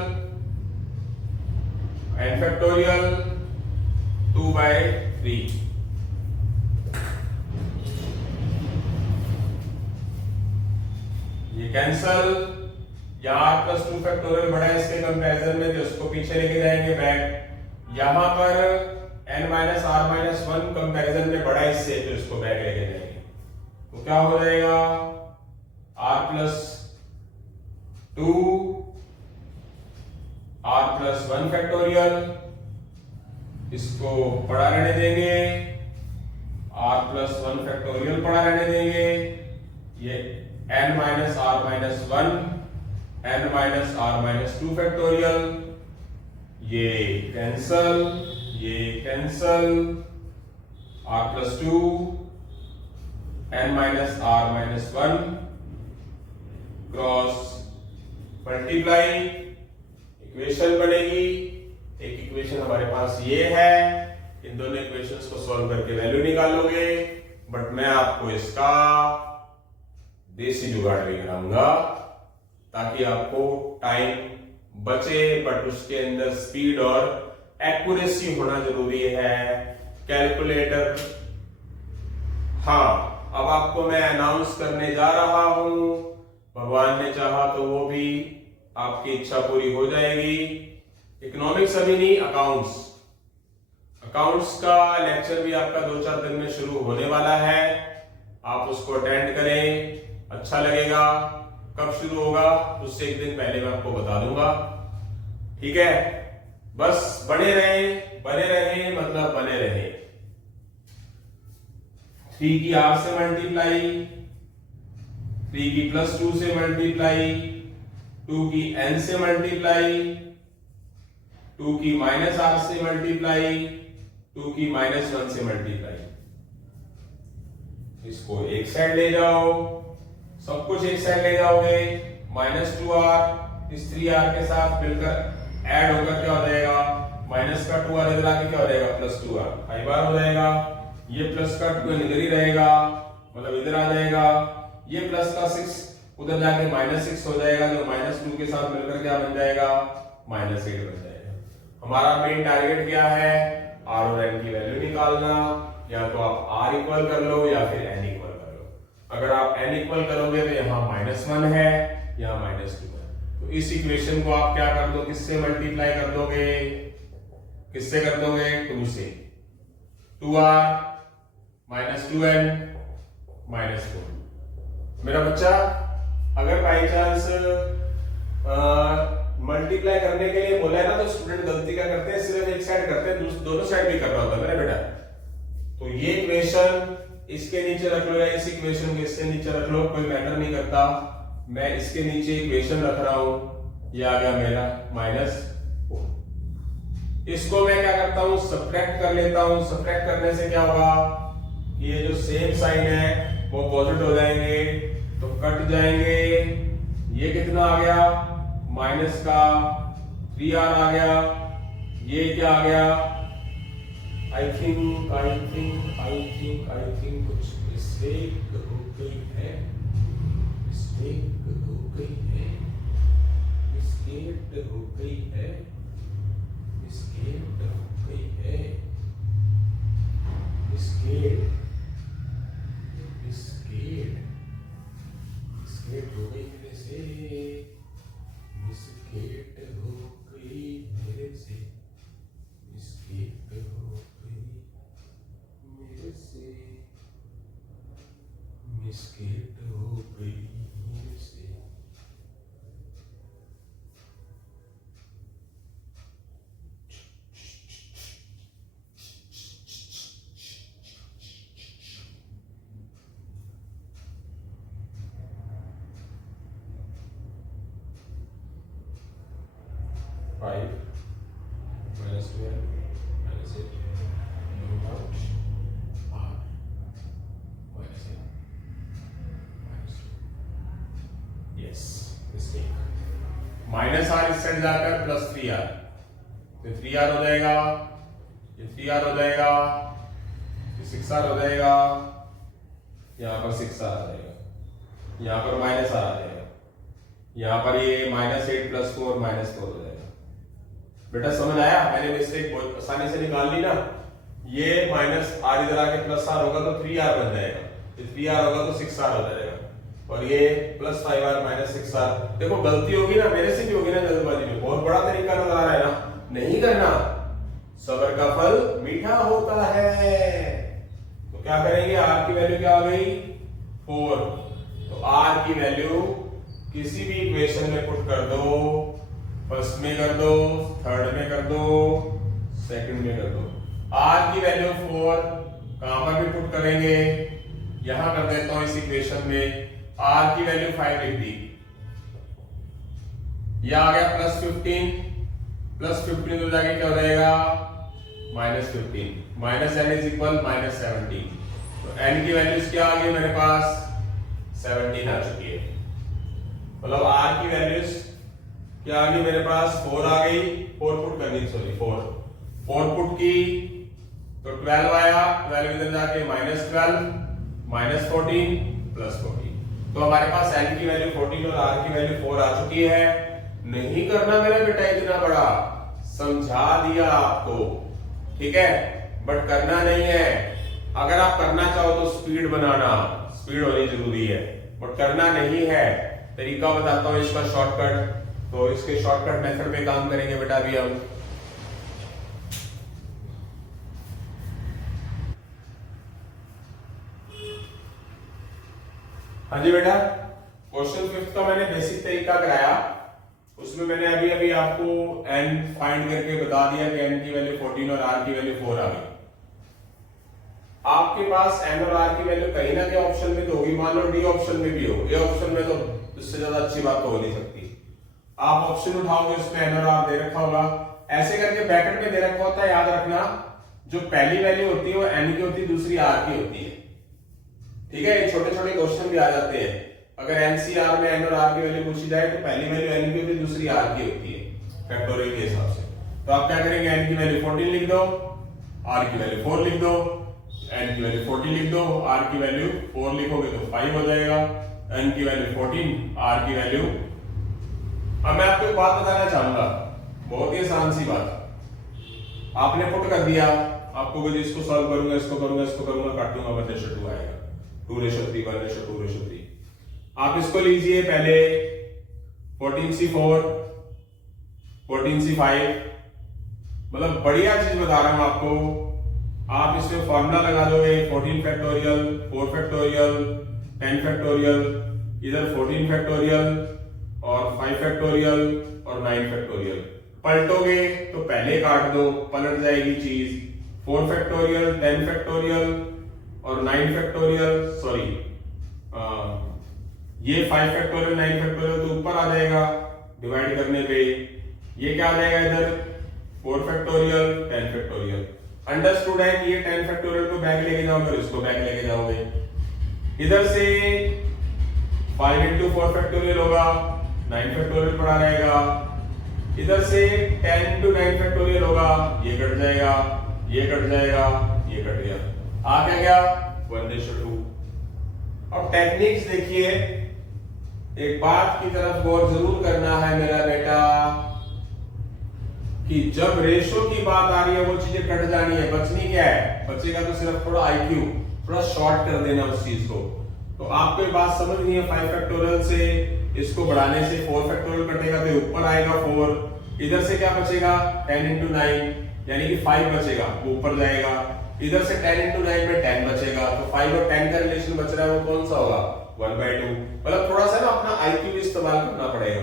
n factorial 2/3। ये कैंसल। यहाँ r प्लस 2 फैक्टोरियल बड़ा है इसके कंपैरिजन में, तो इसको पीछे लेके जाएंगे बैक। यहाँ पर n minus r minus 1 comparison में बड़ा इससे, तो इसको बैक लेके जाएंगे। तो क्या हो जाएगा, r plus 2 r plus 1 factorial, इसको पढ़ा रहने देंगे, r प्लस 1 फैक्टोरियल पढ़ा रहने देंगे। ये n minus r minus 1 n minus r minus 2 factorial, ये कैंसल, ये cancel, r plus 2 n minus r minus 1 cross multiply, equation बनेगी। एक इक्वेशन हमारे पास ये है, इन दोनों इक्वेशंस को सॉल्व करके वैल्यू निकालोगे। बट मैं आपको इसका देसी जुगाड़ भी कराऊंगा ताकि आपको टाइम बचे, बट उसके अंदर स्पीड और एक्यूरेसी होना जरूरी है। कैलकुलेटर, हाँ, अब आपको मैं अनाउंस करने जा रहा हूं, भगवान ने चाहा तो वो भी आपकी इच्छा पूरी हो जाएगी। इकोनॉमिक्स अभी नहीं, अकाउंट्स। अकाउंट्स का लेक्चर भी आपका 2-4 दिन में शुरू होने वाला है, आप उसको अटेंड करें, अच्छा लगेगा। कब शुरू होगा उससे एक दिन पहले मैं आपको बता दूंगा, ठीक है। बस बने रहे मतलब बने रहे। 3 की r से मल्टीप्लाई, 3 की प्लस 2 से मल्टीप्लाई, 2 की n से मल्टीप्लाई, 2 की माइनस r से मल्टीप्लाई, 2 की माइनस 1 से मल्टीप्लाई। इसको एक साइड ले जाओ, सब कुछ एक साइड ले जाओगे, माइनस 2r इस 3r के साथ मिलकर ऐड होकर क्या हो जाएगा, माइनस का 2r इधर आके क्या हो जाएगा, प्लस 2r 5r हो जाएगा। ये प्लस का 2 इधर ही रहेगा, मतलब इधर आ जाएगा। ये प्लस का 6 उधर जाके माइनस 6 हो जाएगा, जो माइनस 2 के साथ मिलकर क्या बन जाएगा, माइनस 8 बन जाएगा। हमारा मेन टारगेट क्या है, r और n की वैल्यू निकालना। या तो आप r इक्वल कर लो या फिर n इक्वल कर लो। अगर आप n इक्वल करोगे तो यहाँ -1 है, यहाँ -2 है। तो इस इक्वेशन को आप क्या कर दो, किससे मल्टीप्लाई कर दोगे, किससे कर दोगे, 2 से। 2r -2n -4। मेरा बच्चा अगर बाई चांस मल्टीप्लाई करने के लिए बोला है ना, तो स्टूडेंट गलती क्या करते हैं, सिर्फ एक साइड करते हैं, दोनों साइड भी करना होता है मेरा बेटा। तो ये इक्वेशन इसके नीचे रख लो या इस इक्वेशन के इससे नीचे रख लो, कोई मैटर नहीं करता। मैं इसके नीचे इक्वेशन रख रहा हूं, ये आ गया मेरा -4। इसको मैं क्या करता हूं, सब्ट्रैक्ट कर लेता हूं। सब्ट्रैक्ट करने से क्या होगा, ये जो सेम साइन है वो पॉजिटिव हो जाएंगे, तो कट जाएंगे। ये कितना आ गया, माइनस का 3r आ गया। ये क्या आ गया, आई थिंक कुछ मिस्टेक हो गई है, मिस्टेक हो गई है, मिस्टेक हो गई है, मिस्टेक हो गई है, मिस्टेक मिस्टेक मिस्टेक हो गई मेरे से, मिस्टेक हो गई मेरे से, मिस्टेक हो गई मेरे से, मिस्टेक हो गई मेरे से। Five minus 12 minus 8 out r minus 8 minus 2। yes mistake। Minus r इस साइड जाकर प्लस 3r, तो 3r हो जाएगा, ये 3r हो जाएगा, ये 6r हो जाएगा, यहाँ पर 6r आ जाएगा, यहाँ पर माइनस r आ जाएगा, यहाँ पर ये -8 + 4 -4 हो जाएगा। बेटा समझ आया, मैंने मिस्टेक बहुत आसानी से निकाल ली ना। ये माइनस r इधर आके प्लस r होगा तो 3r बन जाएगा, ये 3r होगा तो 6r हो जाएगा, और ये प्लस 5r माइनस 6r। देखो गलती होगी ना, मेरे से भी होगी ना जल्दबाजी में, बहुत बड़ा तरीका नजर आ रहा है ना, नहीं करना। सब्र का फल मीठा होता है। तो क्या करेंगे, r की वैल्यू क्या आ गई, 4। तो r की वैल्यू किसी भी इक्वेशन में पुट कर दो, फर्स्ट में कर दो, थर्ड में कर दो, सेकंड में कर दो। r की वैल्यू 4 कहां पर भी पुट करेंगे, यहां कर देता हूं इस इक्वेशन में। r की वैल्यू 5 लिख दी, यह आ गया +15 तो जाके क्या हो जाएगा, -15 माइनस n इज इक्वल -17। तो n की वैल्यूज क्या आ गई मेरे पास, 17 आ चुकी है। मतलब r की वैल्यूज क्या आ गई मेरे पास, 4 आ गई, 4 पुट करनी, सॉरी 4 पुट की तो 12 आया, 12 इधर जाके -12 -14 +14। तो हमारे पास n की वैल्यू 14 और r की वैल्यू 4 आ चुकी है। नहीं करना मेरा बेटा इतना बड़ा, समझा दिया आपको, ठीक है, बट करना नहीं है। अगर आप करना चाहो तो स्पीड बनाना, स्पीड होनी जरूरी है, बट करना नहीं है। तरीका बताता हूं इसका शॉर्टकट, तो इसके शॉर्टकट मेथड पे काम करेंगे बेटा अभी हम। हाँ जी बेटा, क्वेश्चन 5 का मैंने बेसिक तरीका कराया, उसमें मैंने अभी अभी आपको n फाइंड करके बता दिया कि n की वैल्यू 14 और r की वैल्यू 4 आ गई। आपके पास n और r की वैल्यू कहीं ना कहीं ऑप्शन में तो होगी, मान लो डी ऑप्शन में भी हो, ए ऑप्शन में तो इससे ज्यादा अच्छी बात तो हो नहीं सकती। आप ऑप्शन उठाओगे उसमें n और r दे रखा होगा, ऐसे करके ब्रैकेट में दे रखा होता है। याद रखना, जो पहली वैल्यू होती है वो n की होती है, दूसरी r की होती है, ठीक है। छोटे छोटे क्वेश्चन भी आ जाते हैं, अगर एनसीआर में एन और आर की वैल्यू पूछी जाए तो पहली वैल्यू एन की होती है, दूसरी आर की होती है फैक्टोरियल के हिसाब से। तो आप क्या करेंगे, एन की वैल्यू 14 लिख दो, आर की वैल्यू 4 लिख दो, एन की वैल्यू 40 लिख दो, आर की वैल्यू 4 लिखोगे तो 5 हो जाएगा, एन की वैल्यू 14, आर की वैल्यू। अब मैं आपको एक बात बताना चाहूंगा, बहुत ही आसान सी बात। आपने पुट कर दिया, आपको बोलिए इसको सॉल्व करूंगा, इसको करूंगा, इसको करूंगा, काटूंगा, 1:2 आएगा, 2:3, 1:2:3। आप इसको लीजिए पहले 14C4, 14C5, मतलब बढ़िया चीज बता रहा हूं आपको। आप इसमें फॉर्मूला लगा दोगे 14 फैक्टोरियल, 4 फैक्टोरियल, 10 फैक्टोरियल, इधर 14 फैक्टोरियल और 5 फैक्टोरियल और 9 फैक्टोरियल। पलटोगे तो पहले काट दो, पलट जाएगी चीज। 4 फैक्टोरियल, 10 फैक्टोरियल और 9 फैक्टोरियल, सॉरी ये 5 फैक्टोरियल 9 फैक्टोरियल तो ऊपर आ जाएगा डिवाइड करने पे। ये क्या आ जाएगा इधर 4 फैक्टोरियल 10 फैक्टोरियल। अंडरस्टूड है कि ये 10 फैक्टोरियल को बैक लेके जाओगे और इसको बैक लेके जाओगे। इधर से 5 into 4 फैक्टोरियल होगा, 9 फैक्टोरियल पड़ा रहेगा। इधर से 10 into 9 फैक्टोरियल होगा, ये कट जाएगा, ये कट जाएगा, ये कट गया, आ क्या गया 1:2। अब टेक्निक्स देखिए, एक बात की तरफ गौर जरूर करना है मेरा बेटा कि जब रेशो की बात आ रही है वो चीजें कट जानी है, बचनी क्या है, बचेगा तो सिर्फ थोड़ा आईक्यू, थोड़ा शॉर्ट कर देना उस चीज को। तो आपको ये बात समझ नहीं है, 5 फैक्टोरियल से इसको बढ़ाने से 4 फैक्टोरियल कटेगा तो ऊपर आएगा 4। इधर से क्या बचेगा 10 into 9 यानी कि 5 बचेगा, वो ऊपर जाएगा। इधर से 10 into 9 में 10 बचेगा, तो 5 और 10 का रिलेशन बच रहा है वो कौन सा होगा 1/2। मतलब थोड़ा सा ना अपना आईक्यू इस्तेमाल करना पड़ेगा।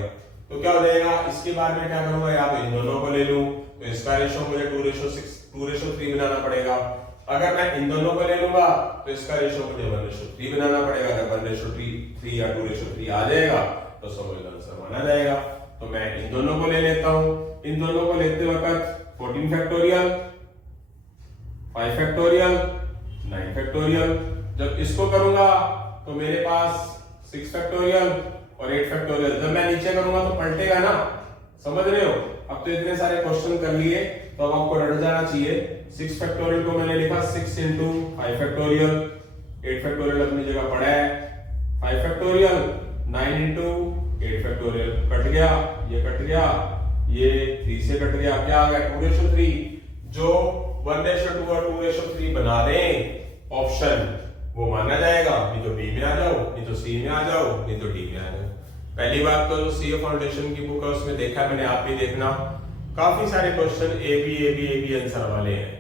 तो क्या हो जाएगा, इसके बाद में क्या करूंगा, या तो इन दोनों को ले लूं तो इसका रेशो मुझे 2:3 बनाना पड़ेगा। अगर मैं इन दोनों को ले लूंगा तो इसका रेशो मुझे 1:3 बनाना पड़ेगा। अगर 1:3 या 2:3 आ जाएगा तो सॉल्यूशन आंसर माना जाएगा। तो मैं इन दोनों को ले लेता हूं। इन दोनों को लेते वक्त 14 फैक्टोरियल, 5 फैक्टोरियल, 9 फैक्टोरियल। जब इसको करूंगा तो मेरे पास 6 फैक्टोरियल और 8 फैक्टोरियल। जब मैं नीचे करूंगा तो पलटेगा ना, समझ रहे हो। अब तो इतने सारे क्वेश्चन कर लिए तो अब आपको डर जाना चाहिए। 6 फैक्टोरियल को मैंने लिखा 6 into 5 फैक्टोरियल, 8 फैक्टोरियल अपनी जगह पड़ा है, 5 फैक्टोरियल 9 into 8 फैक्टोरियल। कट गया, ये कट गया, ये 3 से कट गया, क्या आ गया 2:3। जो 1:2 और 2:3 बना दें ऑप्शन वो माना जाएगा, नहीं तो बी में आ जाओ, नहीं तो सी में आ जाओ, नहीं तो डी में आ जाओ। पहली बात तो सीए फाउंडेशन की बुक है उसमें देखा मैंने, आप भी देखना, काफी सारे क्वेश्चन ए बी आंसर वाले हैं।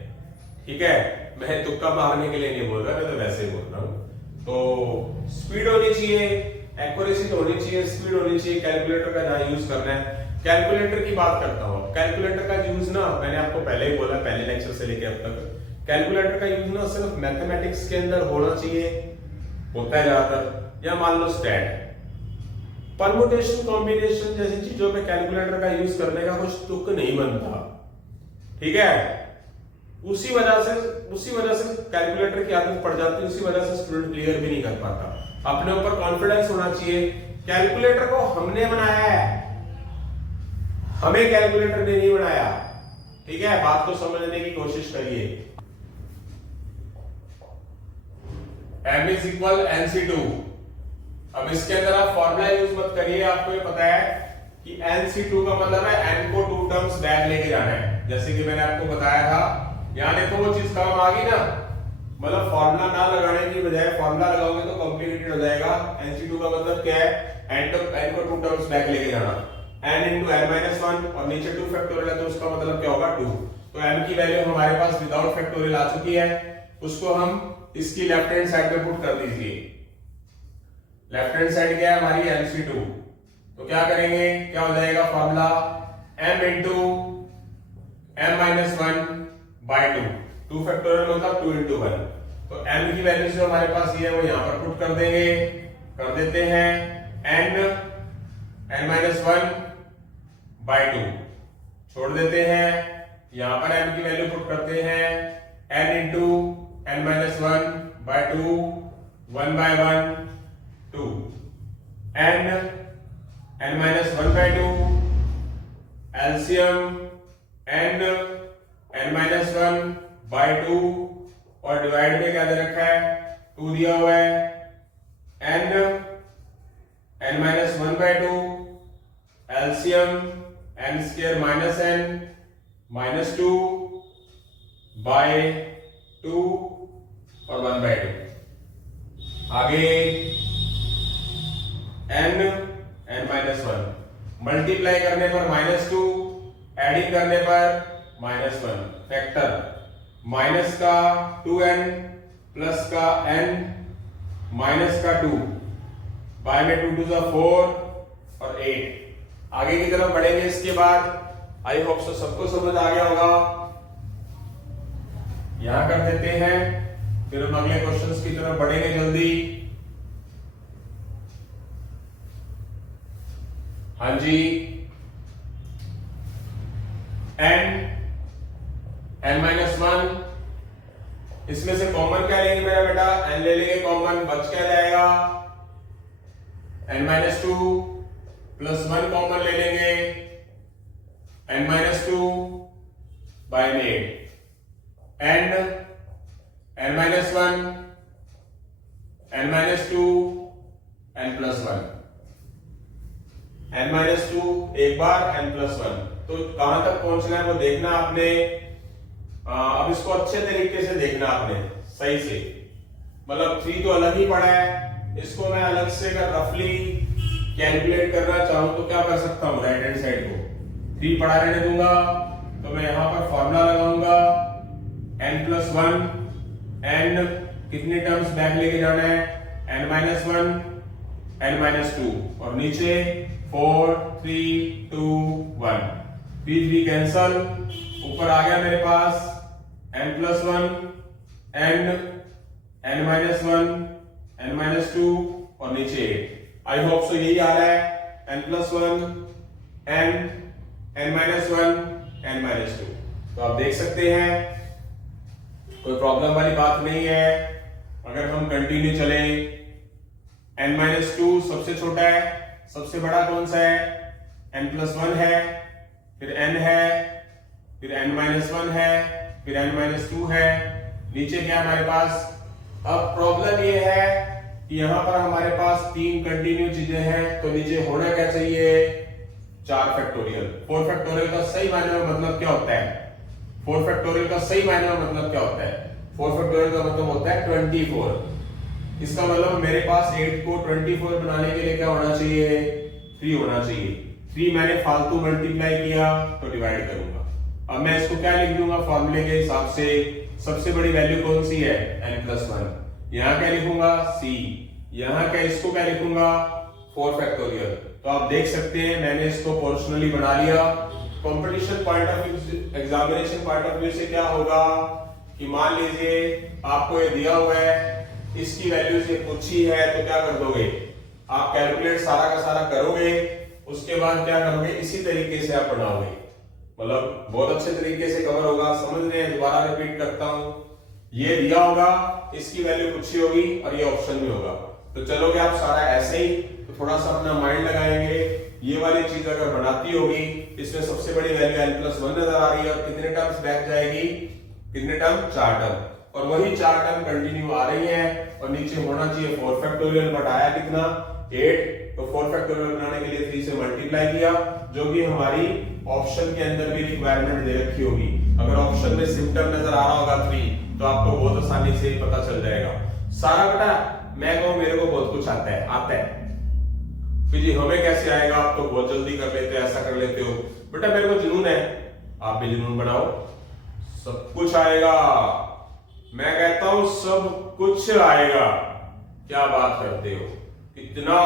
ठीक है, मैं तुक्का मारने के लिए नहीं बोल रहा, मैं तो वैसे बोल रहा हूँ। तो स्पीड होनी चाहिए, एक्यूरेसी तो होनी चाहिए, स्पीड होनी चाहिए। कैलकुलेटर का जहां यूज करना है, कैलकुलेटर की बात करता हूँ। कैलकुलेटर का यूज ना मैंने आपको पहले ही बोला, पहले लेक्चर से लेके अब तक, कैलकुलेटर का यूज ना सिर्फ मैथमेटिक्स के अंदर होना चाहिए, होता है ज्यादातर, या मान लो स्टैट, परमुटेशन कॉम्बिनेशन जैसी चीजों पे कैलकुलेटर का यूज करने का कुछ तुक नहीं बनता। ठीक है, उसी वजह से कैलकुलेटर की आदत पड़ जाती है, उसी वजह से स्टूडेंट क्लियर भी नहीं कर पाता। अपने ऊपर कॉन्फिडेंस होना चाहिए। कैलकुलेटर को हमने बनाया है, हमें कैलकुलेटर ने नहीं बनाया। ठीक है, बात को समझने की कोशिश करिए। m is equal nc2। अब इसके अंदर आप फॉर्मूला यूज मत करिए, आपको ये पता है कि nc2 का मतलब है n को 2 टर्म्स बैक लेके जाना है। जैसे कि मैंने आपको बताया था, यहां देखो वो चीज काम आ गई ना, मतलब फॉर्मूला ना लगाने की बजाय फॉर्मूला लगाओगे तो कॉम्प्लिकेटेड हो जाएगा। nc2 का मतलब क्या है, n को 2 टर्म्स बैक लेके जाना, n into n-1 और नीचे 2 फैक्टोरियल है तो उसका मतलब क्या होगा 2। तो m की वैल्यू हमारे पास विदाउट फैक्टोरियल आ चुकी है, उसको हम इसकी लेफ्ट हैंड साइड पे पुट कर दीजिए। लेफ्ट हैंड साइड क्या है हमारी mc2, तो क्या करेंगे, क्या हो जाएगा formula m into m-1/2, 2 factorial मतलब 2 into 1। तो m की वैल्यू जो हमारे पास ये है वो यहां पर पुट कर देंगे, कर देते हैं n-1/2 छोड़ देते हैं, यहां पर m की वैल्यू पुट करते हैं n into n-1/2 1/1 2। n minus 1/2 LCM n minus 1/2 और डिवाइड में क्या दे रखा है 2 दिया हुआ है n minus 1/2 LCM n square minus n minus 2 by 2 और 1/2 आगे n माइनस 1 मल्टीप्लाई करने पर -2 एडिंग करने पर -1 फैक्टर माइनस का 2n प्लस का n माइनस का 2 बाय में 2 2 4 और 8 आगे की तरफ बढ़ेंगे। इसके बाद आई होप सो सबको समझ आ गया होगा। यहां कर देते हैं, फिर हम अगले क्वेश्चंस की तरफ बढ़ेंगे जल्दी। हाँ जी, n माइनस 1 इसमें से कॉमन क्या लेंगे मेरा बेटा, n ले लेंगे कॉमन, बच क्या जाएगा n माइनस 2 प्लस 1 कॉमन ले लेंगे n माइनस 2 बाय में 8 n minus 1 n minus 2 n plus 1 n minus 2 एक बार n प्लस 1। तो कहां तक पहुंचना है वो देखना आपने। अब इसको अच्छे तरीके से देखना आपने सही से, मतलब 3 तो अलग ही पड़ा है, इसको मैं अलग से अगर रफली कैलकुलेट करना चाहूं तो क्या कर सकता हूं, राइट हैंड साइड को 3 पड़ा रहने दूंगा, तो मैं यहां पर फॉर्मूला लगाऊंगा n प्लस 1 n कितने टर्म्स बैक लेके जाना है n माइनस 1 n माइनस 2 और नीचे 4 3 2 1 3 कैंसल, ऊपर आ गया मेरे पास n plus 1 n minus 1 n minus 2 और नीचे 8। आई होप सो यही आ रहा है n plus 1 n minus 1 n minus 2। तो आप देख सकते हैं कोई प्रॉब्लम वाली बात नहीं है। अगर हम कंटिन्यू चले, n माइनस 2 सबसे छोटा है, सबसे बड़ा कौन सा है n प्लस 1 है, फिर n है, फिर n माइनस 1 है, फिर n माइनस 2 है, नीचे क्या हमारे पास। अब प्रॉब्लम ये है कि यहां पर हमारे पास 3 कंटिन्यू चीजें हैं, तो नीचे होना क्या चाहिए 4 फैक्टोरियल। 4 फैक्टोरियल का सही मायने में मतलब क्या होता है, 4 फैक्टोरियल का सही मायने में मतलब क्या होता है, 4 फैक्टोरियल का मतलब होता है 24। इसका मतलब मेरे पास 8 को 24 बनाने के लिए क्या होना चाहिए 3 होना चाहिए। 3 मैंने फालतू मल्टीप्लाई किया तो डिवाइड करूंगा। अब मैं इसको क्या लिख दूंगा फॉर्मूले के हिसाब से, सबसे बड़ी वैल्यू कौन सी है n प्लस 1, यहां क्या लिखूंगा c, यहां क्या इसको क्या लिखूंगा 4 फैक्टोरियल। तो आप देख सकते हैं मैंने इसको पोर्शनली बना लिया। Competition point of view, examination point of view से क्या होगा कि मान लीजिए आपको ये दिया हुआ है, इसकी वैल्यू से पूछी है, तो क्या कर दोगे आप कैलकुलेट सारा का सारा करोगे, उसके बाद क्या करोगे इसी तरीके से आप बनाओगे, मतलब बहुत अच्छे तरीके से कवर होगा। समझ रहे हैं, दोबारा रिपीट करता हूं, ये दिया होगा, इसकी वैल्यू पूछी होगी और ये ऑप्शन में होगा, तो चलोगे आप सारा ऐसे ही, तो थोड़ा सा अपना माइंड लगाएंगे। ये वाली चीज अगर बनाती होगी, इसमें सबसे बड़ी वैल्यू n प्लस 1 नजर आ रही है और कितने टर्म्स बैक जाएगी, कितने टर्म 4 टर्म, और वही 4 टर्म कंटिन्यू आ रही है और नीचे होना चाहिए 4 फैक्टोरियल, बट आया कितना 8, तो 4 फैक्टोरियल बनाने के लिए 3 से मल्टीप्लाई किया, जो कि हमारी ऑप्शन के अंदर भी रिक्वायरमेंट दे रखी होगी। अगर ऑप्शन में सिम्टम नजर आ रहा होगा 3, तो आपको बहुत आसानी से पता चल जाएगा। सारा बेटा मैं कहूं मेरे को बहुत कुछ आता है फिर जी हमें कैसे आएगा, आप तो बहुत जल्दी कर लेते हो, ऐसा कर लेते हो। बेटा मेरे को जुनून है, आप भी जुनून बनाओ, सब कुछ आएगा, मैं कहता हूं सब कुछ आएगा। क्या बात करते हो, इतना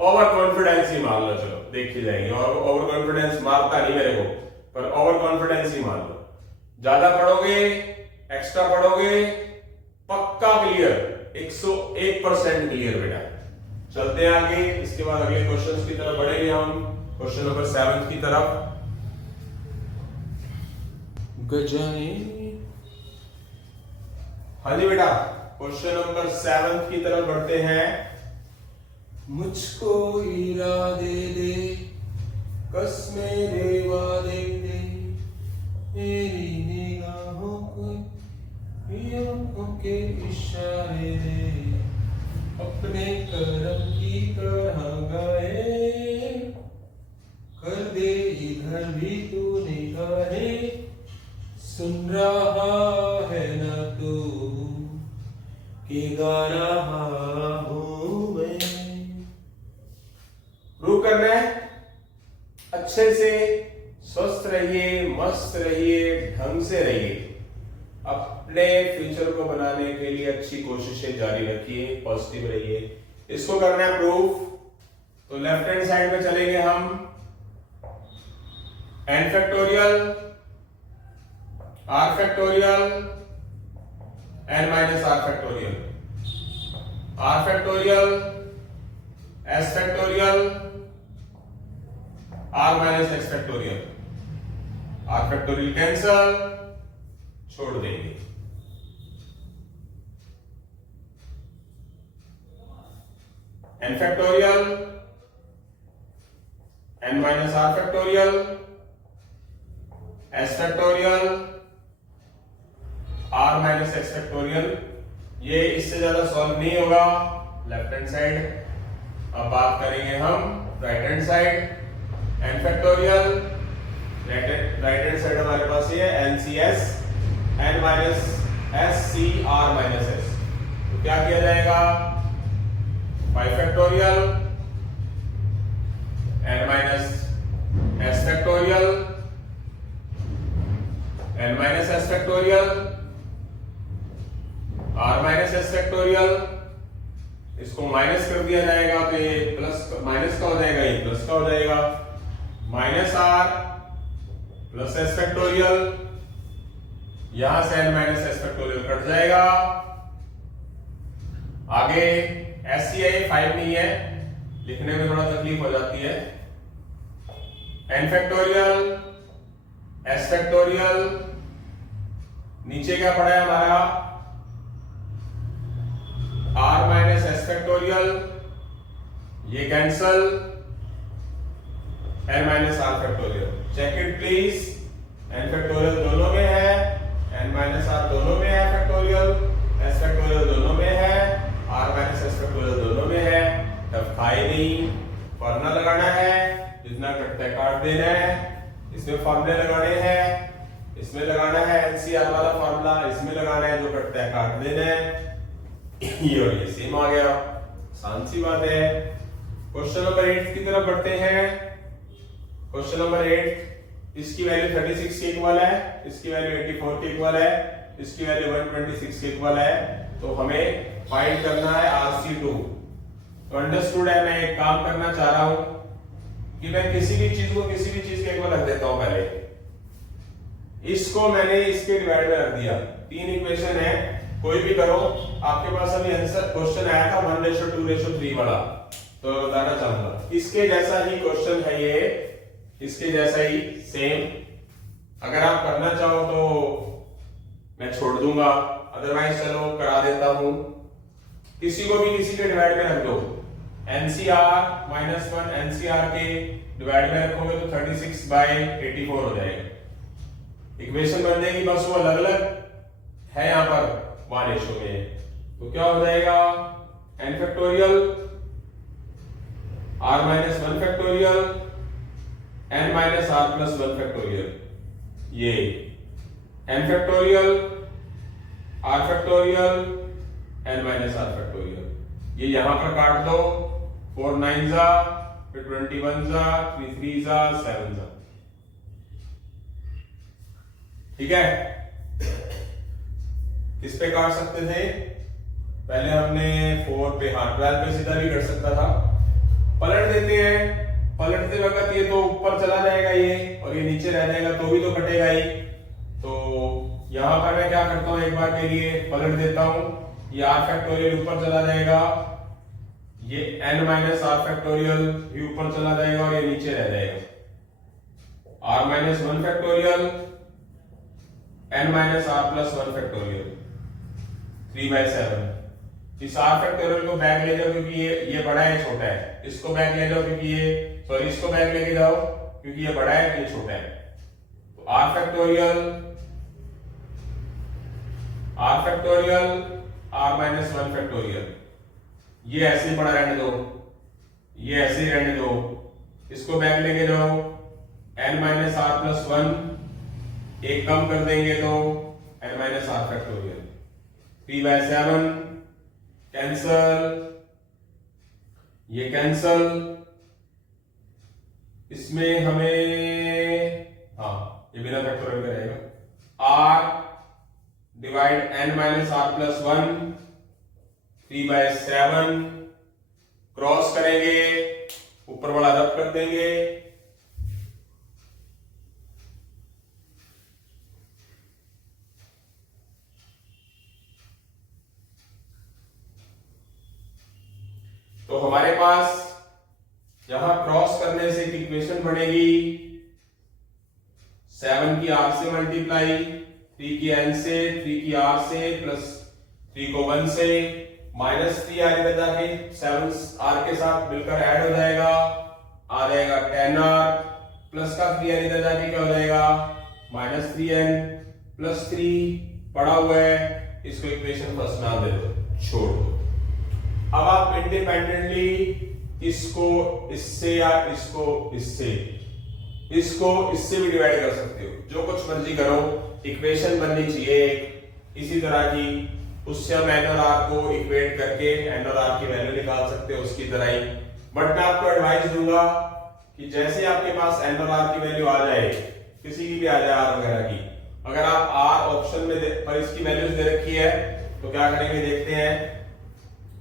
ओवर कॉन्फिडेंस ही मान लो, चलो देखी जाएगी। और ओवर कॉन्फिडेंस मारता नहीं मेरे को, पर ओवर कॉन्फिडेंस ही मान लो। ज्यादा पढ़ोगे, एक्स्ट्रा पढ़ोगे, पक्का क्लियर, 101% क्लियर बेटा। चलते हैं आगे, इसके बाद अगले क्वेश्चंस की तरफ बढ़ेंगे हम, क्वेश्चन नंबर 7 की तरफ। हाँ जी बेटा, क्वेश्चन नंबर 7 की तरफ बढ़ते हैं। मुझको इरादे दे, कसमें दे, वादे दे, मेरी निगाहों को, आंखों के इशारे दे, अपने करम की तरह गाए, कर दे इधर भी तू निगाहें, सुन रहा है ना तू कि गा रहा हूं मैं। प्रूव करना है, अच्छे से स्वस्थ रहिए, मस्त रहिए, ढंग से रहिए, अपने फ्यूचर को बनाने के लिए अच्छी कोशिशें जारी रखिए, पॉजिटिव रहिए। इसको करना है प्रूफ। तो लेफ्ट हैंड साइड में चलेंगे हम। n factorial, r factorial, n minus r factorial, r factorial, s factorial, r minus x factorial, r factorial cancel, छोड़ देंगे। n factorial, n minus r factorial, s factorial, r minus x factorial. ये इससे ज्यादा सॉल्व नहीं होगा लेफ्ट हैंड साइड। अब बात करेंगे हम right hand side. n factorial, right hand side हमारे पास ये है NCS, n minus s c r minus s. तो क्या किया जाएगा, 5 factorial, n minus s factorial, n minus s factorial, r minus s factorial. इसको माइनस कर दिया जाएगा तो ये प्लस माइनस का हो जाएगा, ये प्लस का हो जाएगा, minus r plus s factorial. यहां से n minus s factorial cut जाएगा। आगे एस सी आई 5 नहीं है, लिखने में थोड़ा तकलीफ हो जाती है। n फैक्टोरियल, s फैक्टोरियल, नीचे क्या पड़ा है हमारा r माइनस एस फैक्टोरियल, ये cancel, n minus r factorial. Check it please, n factorial दोनों में है, n माइनस आर दोनों में है फैक्टोरियल, s फैक्टोरियल दोनों में है, r माइनस एस फैक्टोरियल दोनों में है। तब खाई नहीं, फॉर्मूला लगाना है, जितना कटता है काट देना है, इसमें फॉर्मूले लगाने हैं, इसमें लगाना है एनसीआर वाला फॉर्मूला, इसमें लगाना है, जो कटता है काट देना है। ये और ये सेम आ गया, आसान सी बात है। क्वेश्चन नंबर 8 की तरफ बढ़ते हैं। क्वेश्चन नंबर 8, इसकी वैल्यू 36 के इक्वल है, इसकी वैल्यू 84 के इक्वल है, इसकी वैल्यू 126 के इक्वल है। तो हमें फाइंड करना है RC2। तो अंडरस्टूड है, मैं एक काम करना चाह रहा हूं कि मैं किसी भी चीज को किसी भी चीज के इक्वल रख देता हूं। पहले इसको मैंने इसके डिवाइड में रख दिया। 3 इक्वेशन है, कोई भी करो। आपके पास अभी आंसर क्वेश्चन आया था 1:2:3 वाला, तो बताना चाहूंगा इसके जैसा ही क्वेश्चन है ये, इसके जैसा ही सेम। अगर आप करना चाहो तो मैं छोड़ दूंगा, अदरवाइज चलो करा देता हूं। किसी को भी किसी के डिवाइड में रख दो, NCR माइनस 1 NCR के डिवाइड में रखोगे तो 36/84 हो जाएगा। इक्वेशन बन जाएगी, बस वो अलग अलग है यहाँ पर 1:1 में। तो क्या हो जाएगा, n factorial, r minus 1 factorial, n minus r plus 1 factorial, ये n factorial, r factorial, n minus r factorial. ये यहां पर काट दो, 4 9 जा, फिर 21 जा, 3 3 जा, 7 जा। ठीक है, किस पे काट सकते थे, पहले हमने 4 पे, हाँ 12 पे सीधा भी कर सकता था। पलट देते हैं, पलटते वक्त ये तो ऊपर चला जाएगा ये, और ये नीचे रह जाएगा, तो भी तो कटेगा ही। तो यहां पर मैं क्या करता हूं, एक बार के लिए पलट देता हूं, ये r फैक्टोरियल ऊपर चला जाएगा, ये n माइनस r फैक्टोरियल भी ऊपर चला जाएगा, और ये नीचे रह जाएगा r minus 1 factorial, n minus r plus 1 factorial, 3/7। इस r फैक्टोरियल को बैक ले जाओ क्योंकि ये बड़ा है छोटा है, इसको बैक ले जाओ क्योंकि ये सॉरी इसको बैक लेके जाओ क्योंकि ये बड़ा है ये छोटा है। तो r factorial r minus 1 factorial ये ऐसे ही पड़ा रहने दो, ये ऐसे ही रहने दो, इसको बैक लेके जाओ n माइनस r प्लस 1 एक कम कर देंगे तो n minus r factorial 3/7 cancel, ये कैंसल, इसमें हमें हाँ ये बिना फैक्टोरियल का रहेगा r divide n minus r plus 1 3/7 cross करेंगे ऊपर वाला रब कर देंगे, तो हमारे पास यहां क्रॉस करने से एक इक्वेशन बनेगी 7 की r से मल्टीप्लाई 3 की n से 3 की r से प्लस 3 को 1 से माइनस 3 आएगा जाके 7 r के साथ मिलकर ऐड हो जाएगा, आ जाएगा 10r प्लस का 3n इधर जाके क्या हो जाएगा माइनस 3n प्लस 3 पड़ा हुआ है, इसको इक्वेशन फर्स्ट नाम दे दो, छोड़ दो। अब आप इंडिपेंडेंटली इसको इससे या इसको इससे भी डिवाइड कर सकते हो, जो कुछ मर्जी करो, इक्वेशन बननी चाहिए इसी तरह की, उससे हम n और r को इक्वेट करके n और r की वैल्यू निकाल सकते हो उसकी तरह ही। बट मैं आपको एडवाइस दूंगा कि जैसे आपके पास n और r की वैल्यू आ जाए, किसी की भी आ जाए r वगैरह की, अगर आप r ऑप्शन में पर इसकी वैल्यूज दे रखी है तो क्या करेंगे देखते हैं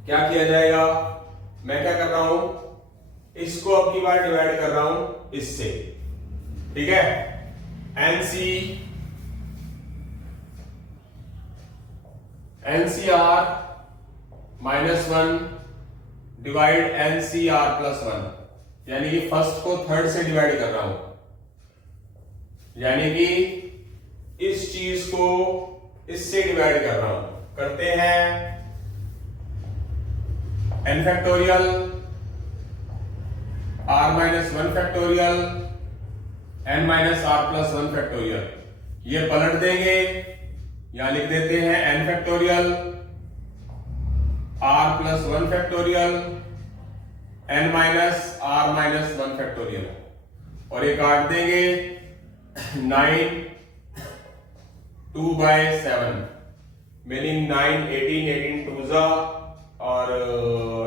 क्या किया जाएगा। मैं क्या कर रहा हूं, इसको अब की बार डिवाइड कर रहा हूं इससे, ठीक है, NCR minus 1 divide NCR plus 1, यानी कि फर्स्ट को थर्ड से डिवाइड कर रहा हूं, यानी कि इस चीज को इससे डिवाइड कर रहा हूं। करते हैं n factorial r minus 1 factorial n minus r plus 1 factorial, ये पलट देंगे, यहां लिख देते हैं n factorial r plus 1 factorial n minus r minus 1 factorial, और ये काट देंगे 9 2/7 मीनिंग 9 18 2 जा और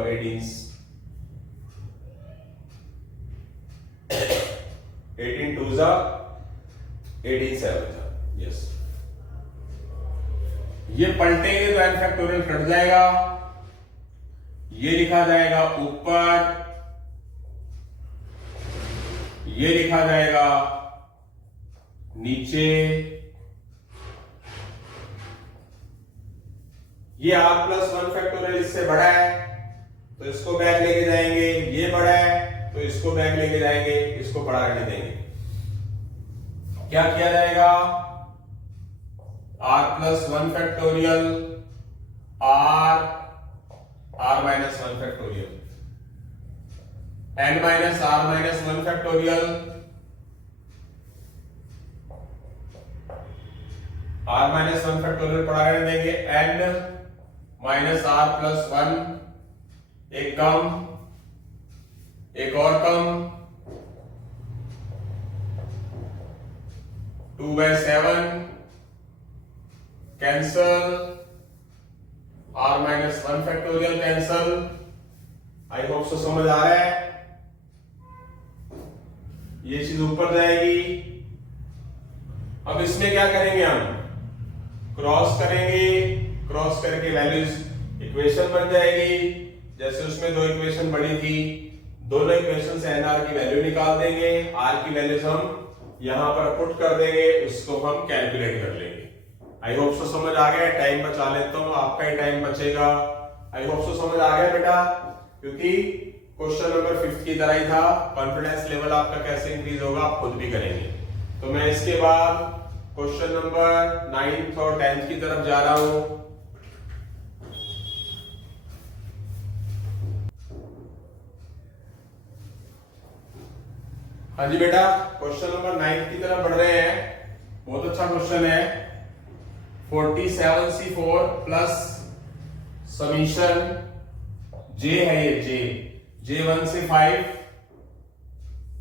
18 2 जा 18 7 जा, यस। ये पलटेंगे तो n फैक्टोरियल कट जाएगा, ये लिखा जाएगा ऊपर, ये लिखा जाएगा नीचे, ये r प्लस 1 फैक्टोरियल इससे बड़ा है तो इसको बैक लेके जाएंगे, ये बड़ा है तो इसको बैक लेके जाएंगे, इसको बड़ा रहने देंगे। क्या किया जाएगा, r plus 1 factorial r minus 1 factorial n minus r minus 1 factorial r minus 1 factorial पड़ा रहने देंगे, n माइनस r प्लस 1 एक कम, एक और कम, 2/7 cancel, r minus 1 factorial cancel. I hope so समझ आ रहा है, ये चीज ऊपर जाएगी। अब इसमें क्या करेंगे, हम क्रॉस करेंगे, क्रॉस करके वैल्यूज इक्वेशन बन जाएगी, जैसे उसमें दो इक्वेशन बनी थी, दोनों इक्वेशन से nr की वैल्यू निकाल देंगे, r की वैल्यूज हम यहां पर पुट कर देंगे, उसको हम कैलकुलेट कर लेंगे। आई होप सो समझ आ गया, टाइम बचा लेता हूं, आपका ही टाइम बचेगा। आई होप सो समझ आ गया बेटा, क्योंकि क्वेश्चन नंबर 5 की तरह ही था, कॉन्फिडेंस लेवल आपका कैसे इंक्रीज होगा आप खुद भी करेंगे। तो मैं इसके बाद क्वेश्चन नंबर 9th और 10th की तरफ जा रहा हूं। हाँ जी बेटा, क्वेश्चन नंबर 9 की तरफ बढ़ रहे हैं। बहुत अच्छा क्वेश्चन है। 47C4 प्लस समीशन J है, ये J1 से 5,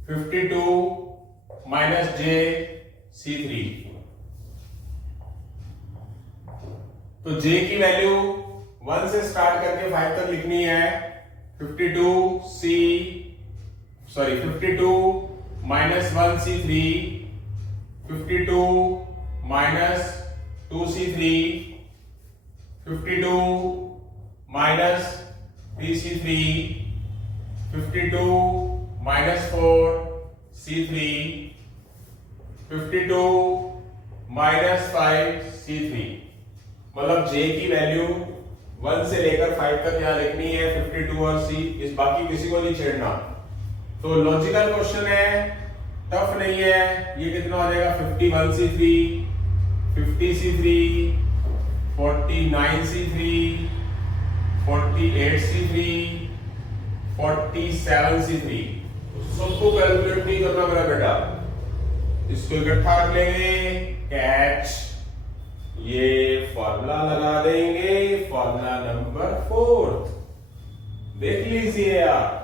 52 माइनस JC3। तो J की वैल्यू 1 से स्टार्ट करके 5 तक लिखनी है। 52 minus 1C3, 52 minus 2C3, 52 minus 3C3, 52 minus 4C3, 52 minus 5C3। मतलब J की वैल्यू 1 से लेकर 5 तक यहाँ लिखनी है, 52 और C, इस बाकी किसी को नहीं छेड़ना। तो लॉजिकल क्वेश्चन है, टफ नहीं है। ये कितना हो जाएगा? 51C3, 50C3, 49C3, 48C3, 47C3। सबको कैलकुलेट नहीं करना मेरा बेटा, इसको इकट्ठा कर लेंगे। कैच, ये फॉर्मूला लगा देंगे, फॉर्मूला नंबर 4 देख लीजिए आप।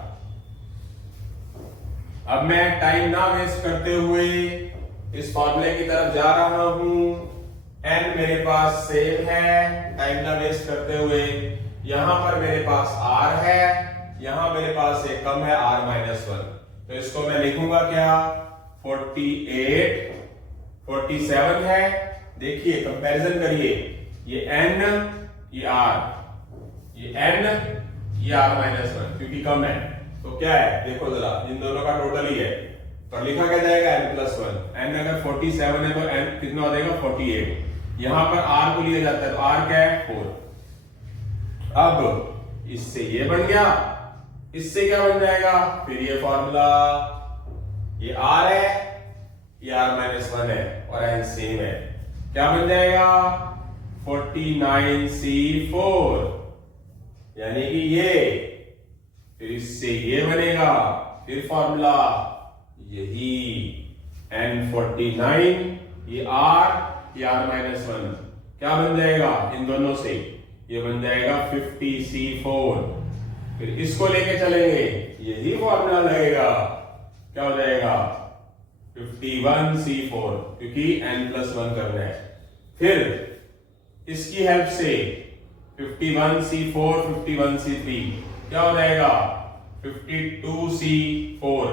अब मैं टाइम ना वेस्ट करते हुए इस फॉर्मूले की तरफ जा रहा हूं। एन मेरे पास सेम है, टाइम ना वेस्ट करते हुए। यहां पर मेरे पास आर है, यहां मेरे पास एक कम है, आर माइनस 1। तो इसको मैं लिखूंगा क्या? 48, 47 है। देखिए कंपैरिजन करिए, ये एन, ये आर, ये एन, ये आर माइनस 1, क्योंकि कम है। तो क्या है देखो जरा, इन दोनों का टोटल ही है, तो लिखा क्या जाएगा? n plus 1। एन अगर 47 है तो n कितना हो जाएगा? 48। यहां पर r को लिया जाता है, तो r क्या है? 4। अब इससे ये बन गया, इससे क्या बन जाएगा? फिर ये फॉर्मूला, ये r है, ये r माइनस 1 है और n सेम है। क्या बन जाएगा? 49C4, यानी कि ये, फिर इससे ये बनेगा, फिर फॉर्मूला यही N49, ये R, ये R माइनस 1। क्या बन जाएगा इन दोनों से? ये बन जाएगा 50C4। फिर इसको लेके चलेंगे, यही फॉर्मूला लगेगा। क्या हो जाएगा? 51C4, क्योंकि N प्लस 1 करना है। फिर इसकी हेल्प से 51C4, 51C3 क्या हो जाएगा? 52C4।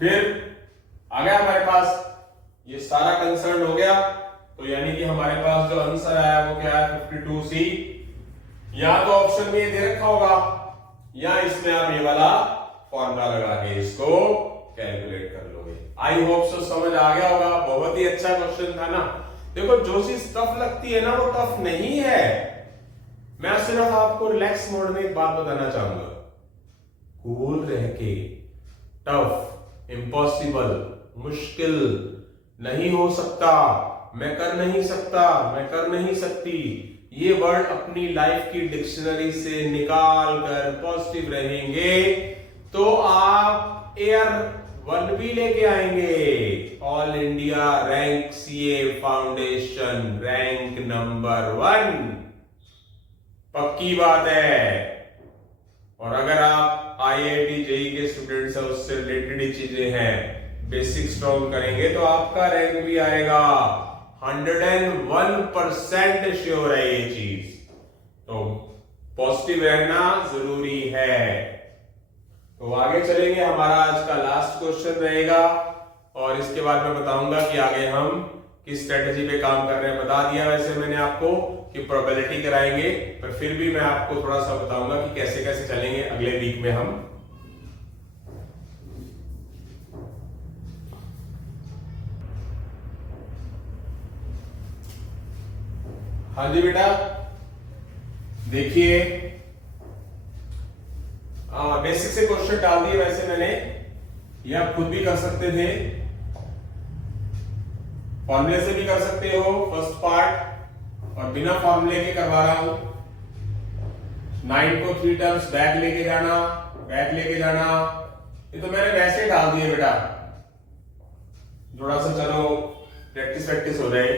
फिर आ गया हमारे पास, ये सारा कंसर्न हो गया। तो यानी कि हमारे पास जो आंसर आया वो क्या है? 52C। या तो ऑप्शन में दे रखा होगा, या इसमें आप ये वाला फॉर्मूला लगा के इसको कैलकुलेट कर लोगे। आई होप सो समझ आ गया होगा। बहुत ही अच्छा क्वेश्चन था ना। देखो जो चीज टफ लगती है ना, वो टफ नहीं है। मैं सिर्फ आपको रिलैक्स मोड में एक बात बताना चाहूंगा, कूल रह के, टफ, इम्पॉसिबल, मुश्किल नहीं हो सकता, मैं कर नहीं सकता, मैं कर नहीं सकती, ये वर्ड अपनी लाइफ की डिक्शनरी से निकाल कर पॉजिटिव रहेंगे तो आप एयर 1 भी लेके आएंगे। All India rank CA foundation rank number 1, पक्की बात है। और अगर आप आईआईटी जेई के स्टूडेंट्स हैं, उससे रिलेटेड ही चीजें हैं, बेसिक स्ट्रॉन्ग करेंगे तो आपका रैंक भी आएगा। 101% श्योर है ये चीज। तो पॉजिटिव रहना जरूरी है। तो आगे चलेंगे, हमारा आज का लास्ट क्वेश्चन रहेगा और इसके बाद मैं बताऊंगा कि आगे हम किस स्ट्रेटेजी पे काम कर रहे हैं। बता दिया वैसे मैंने आपको कि प्रोबेबिलिटी कराएंगे, पर फिर भी मैं आपको थोड़ा सा बताऊंगा कि कैसे कैसे चलेंगे अगले वीक में हम। हाँ जी बेटा, देखिए बेसिक से क्वेश्चन डाल दिए वैसे मैंने, ये आप खुद भी कर सकते थे, फॉर्मूले से भी कर सकते हो फर्स्ट पार्ट, और बिना फॉर्मूले के करवा रहा हूं। 9 को 3 टर्म्स बैक लेके जाना, ये तो मैंने वैसे डाल दिए बेटा, थोड़ा सा चलो प्रैक्टिस हो जाए,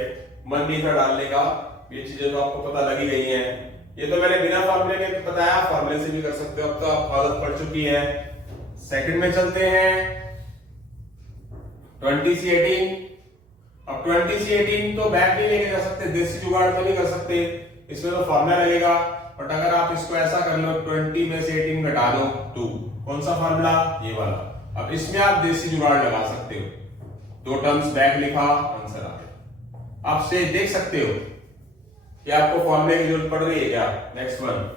मन नहीं था डालने का, ये चीजें तो आपको पता लगी गई हैं। ये तो मैंने बिना फॉर्मूले के बताया, फॉर्मूले से भी कर सकते हो, अब तो आप आदत पड़ चुकी है। सेकंड में चलते हैं 20C18। अब 20C18 तो बैक नहीं लेके जा सकते, देसी जुगाड़ तो नहीं कर सकते, इसमें तो फॉर्मूला लगेगा। बट अगर आप इसको ऐसा कर लो 20 में से 18 घटा दो 2, कौन सा फॉर्मूला? ये वाला। अब इसमें आप देसी जुगाड़ लगा सकते हो, 2 टर्म्स बैक लिखा, आंसर आ गया। आप से देख सकते हो कि आपको फॉर्मूले की जरूरत पड़ रही है क्या? नेक्स्ट वन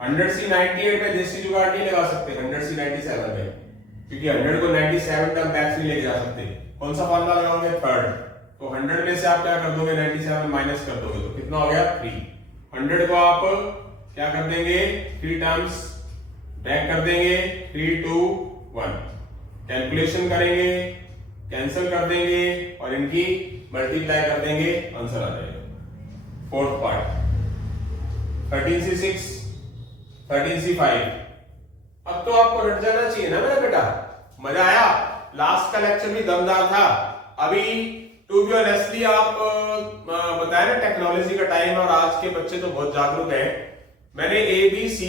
100C98 में देसी जुगाड़ नहीं लगा सकते, 100C97 में, क्योंकि 100 को 97 टर्म बैक नहीं लेके जा सकते। कौन सा फॉर्मूला लगाओगे? थर्ड। तो 100 में से आप क्या कर दोगे? 97 माइनस कर दोगे, तो कितना हो गया? 3। 100 को आप क्या कर देंगे? 3 टर्म्स बैक कर देंगे, 3 2 1, कैलकुलेशन करेंगे, कैंसिल कर देंगे और इनकी मल्टीप्लाई कर देंगे, आंसर आ जाएगा। Fourth part 13C6, 13C5। अब तो आपको रट जाना चाहिए ना मेरा बेटा, मजा आया? लास्ट का लेक्चर भी दमदार था। अभी टू बी ऑनेस्टली आप बताया ना टेक्नोलॉजी का टाइम, और आज के बच्चे तो बहुत जागरूक हैं। मैंने ABC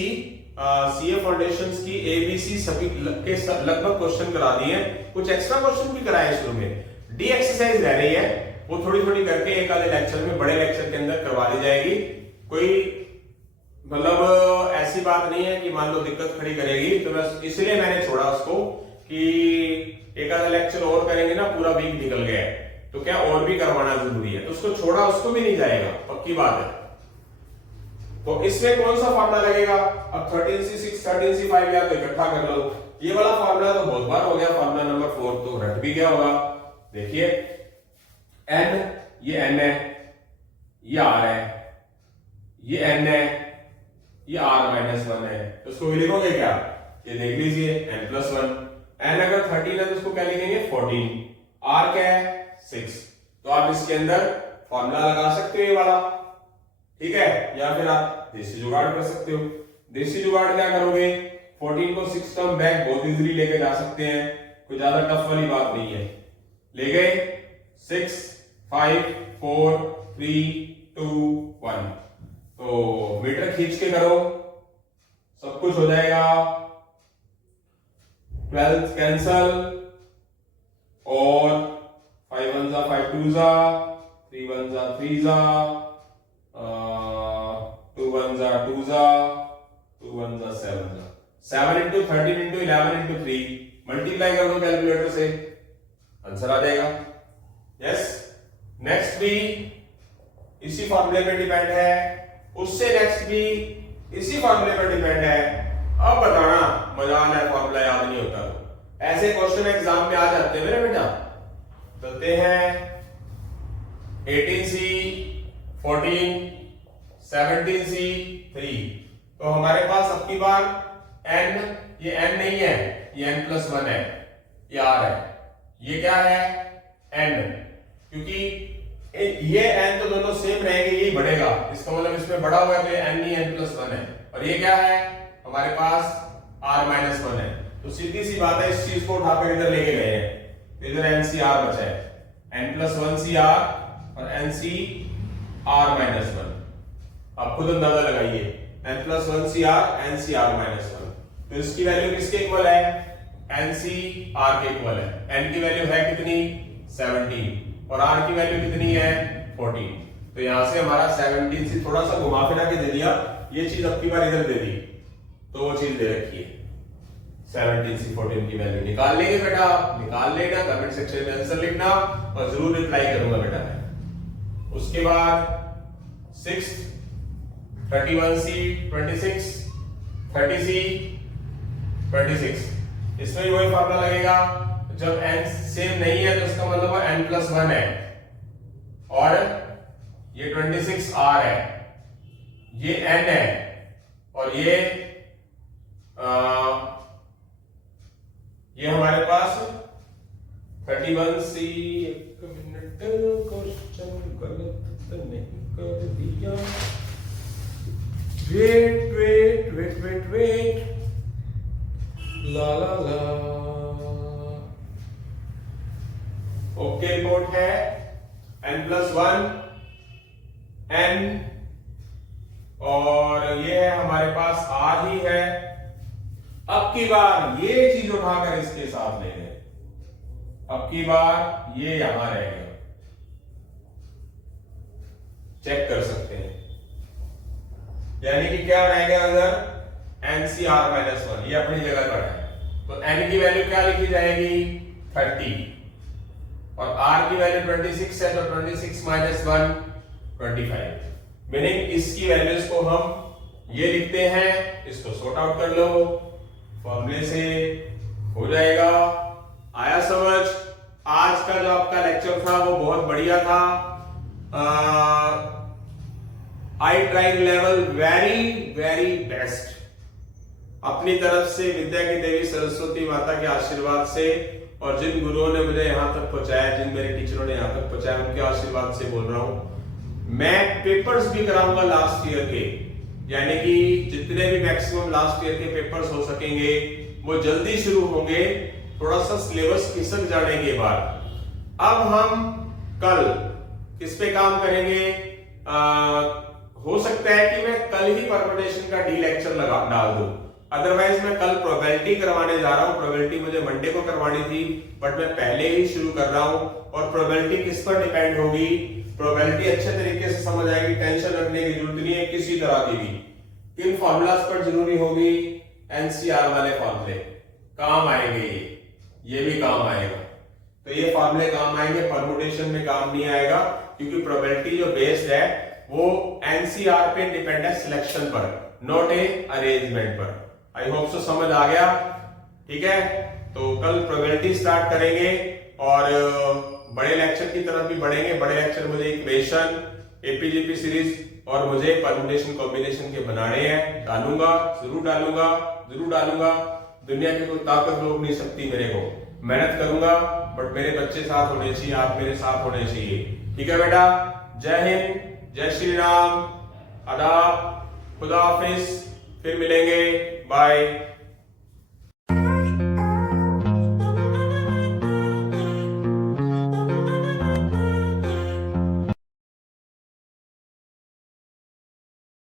सीए फाउंडेशंस की ABC सभी के लगभग क्वेश्चन करा दिए हैं, कुछ एक्स्ट्रा क्वेश्चन भी कराए शुरू में। डी एक्सरसाइज रह रही है, वो थोड़ी थोड़ी करके एक आधे लेक्चर में, बड़े लेक्चर के अंदर करवा दी जाएगी। कोई मतलब ऐसी बात नहीं है कि मान लो दिक्कत खड़ी करेगी, तो बस इसलिए मैंने छोड़ा उसको कि एक आधा लेक्चर और करेंगे ना, पूरा वीक निकल गया है, तो क्या और भी करवाना जरूरी है, तो उसको छोड़ा, उसको भी नहीं जाएगा, पक्की बात है। तो इसमें कौन सा फॉर्मूला लगेगा? अब 13C6 13C5 या तो इकट्ठा कर लो। ये वाला फॉर्मूला तो बहुत बार हो गया, फॉर्मूला नंबर 4 तो रट भी गया होगा। देखिए n, ये n है, ये r है, ये n है, ये r-1 है, तो उसको भी लिखोगे क्या? ये देख लीजिए n+1। n अगर 13 है तो उसको क्या लिखेंगे? 14। r क्या है? 6। तो आप इसके अंदर फॉर्मूला लगा सकते हो ये वाला, ठीक है, या फिर आप देसी जुगाड़ कर सकते हो। देसी जुगाड़ क्या करोगे? 14 को 6 टर्म बैक बहुत इजीली लेके जा सकते हैं, कोई ज्यादा टफ वाली बात नहीं है। ले गए 6 5 4 3 2 1, तो मीटर खींच के करो, सब कुछ हो जाएगा। 12 कैंसल, और 5 1 जा 5 2 जा, 3 1 जा 3 जा, 2 1 जा 2 जा, 2 1 जा 7 जा। 7 into 13 into 11 into 3 मल्टीप्लाई कर दो कैलकुलेटर से, आंसर आ जाएगा। यस। नेक्स्ट भी इसी फॉर्मूले पे डिपेंड है, उससे नेक्स्ट भी इसी फॉर्मूले पर डिपेंड है। अब बताना मजा आना है, फॉर्मूला याद नहीं होता तो ऐसे क्वेश्चन एग्जाम में आ जाते हैं मेरे बेटा। चलते हैं 18C14 17C3। तो हमारे पास अब की बार n, ये n नहीं है, ये n+1 है, ये r है, ये क्या है? n, क्योंकि ये n तो दोनों सेम रहेंगे, यही बढ़ेगा, इसका मतलब इसमें बड़ा हुआ है तो ये n नहीं n+1 है, और ये क्या है? हमारे पास r-1 है। तो सीधी सी बात है, इस चीज को उठाकर इधर लेके गए हैं, इधर NCR बचा है, n+1CR और NCR-1। आप खुद अंदाजा लगाइए, n+1CR NCR-1, तो इसकी वैल्यू किसके इक्वल है? NCR के इक्वल है। n की वैल्यू है कितनी? 17, और r की वैल्यू कितनी है? 14। तो यहां से हमारा 17 से थोड़ा सा घुमा फिरा के दे दिया, ये चीज अब की बार इधर दे दी, तो वो चीज दे रखी है। 17C14 की वैल्यू निकाल लेंगे बेटा, निकाल लेना, कमेंट सेक्शन में आंसर लिखना और जरूर रिप्लाई करूंगा बेटा मैं। उसके बाद 6 31C26 30C 26, इसमें भी वही फॉर्मूला लगेगा। जब n सेम नहीं है तो इसका मतलब n+1 है, और ये 26R है, ये n है, और ये हमारे पास 31C। एक मिनट, क्वेश्चन गलत नहीं कर दिया, वेट ला ला ला, ओके रिपोर्ट है n+1 n, और ये है हमारे पास r ही है। अब की बार ये चीज उठाकर इसके साथ ले गए, अब की बार ये यहां रह गया, चेक कर सकते हैं, यानी कि क्या रह गया अगर NCr-1, ये अपनी जगह पर है, तो n की वैल्यू क्या लिखी जाएगी 30, और r की वैल्यू 26 है, तो 26 - 1 25, मीनिंग इसकी वैल्यूज को हम ये लिखते हैं, इसको सॉर्ट आउट कर लो, फॉर्मूले से हो जाएगा। आया समझ? आज का जो आपका लेक्चर था वो बहुत बढ़िया था। I trying level very very best. अपनी तरफ से विद्या की देवी सरस्वती माता के आशीर्वाद से, और जिन गुरुओं ने मुझे यहां तक पहुंचाया, जिन मेरे टीचरों ने यहां तक पहुंचाया, उनके आशीर्वाद से बोल रहा हूं। मैं पेपर्स भी कराऊंगा लास्ट ईयर के, यानी कि जितने भी मैक्सिमम लास्ट ईयर के पेपर्स हो सकेंगे वो जल्दी शुरू होंगे, थोड़ा सा सिलेबस खिसक जाने के बाद। अब हम कल किस पे काम करेंगे? हो सकता है कि मैं कल ही परमुटेशन का डी लेक्चर डाल दूं, अदरवाइज मैं कल प्रोबेबिलिटी करवाने जा रहा हूं। प्रोबेबिलिटी मुझे मंडे को करवानी थी, बट मैं पहले ही शुरू कर रहा हूं। और प्रोबेबिलिटी किस पर डिपेंड होगी? प्रोबेबिलिटी अच्छे तरीके से समझ आएगी, टेंशन रखने की जरूरत नहीं है किसी तरह की भी। किन फॉर्मूलाज पर जरूरी होगी? एनसीआर वाले फॉर्मूले काम आएंगे, ये भी काम आएगा। तो ये फॉर्मूले काम आएंगे, परमुटेशन में काम नहीं आएगा, क्योंकि प्रोबेबिलिटी जो बेस्ड है वो एनसीआर पे डिपेंड है, सिलेक्शन पर, नॉट ए अरेंजमेंट पर। आई होप सो समझ आ गया। ठीक है, तो कल प्रोबेबिलिटी स्टार्ट करेंगे और बड़े लेक्चर की तरफ भी बढ़ेंगे। बड़े लेक्चर मुझे इक्वेशन, एपीजीपी सीरीज और मुझे परमुटेशन कॉम्बिनेशन के बनाने हैं। डालूंगा, जरूर डालूंगा, जरूर डालूंगा। दुनिया की कोई ताकत रोक नहीं सकती मेरे को। मेहनत करूंगा, बट मेरे बच्चे साथ होने चाहिए, आप मेरे साथ होने चाहिए। ठीक है बेटा, जय हिंद, जय श्री राम, आदाब, खुदा हाफिज, फिर मिलेंगे, बाय।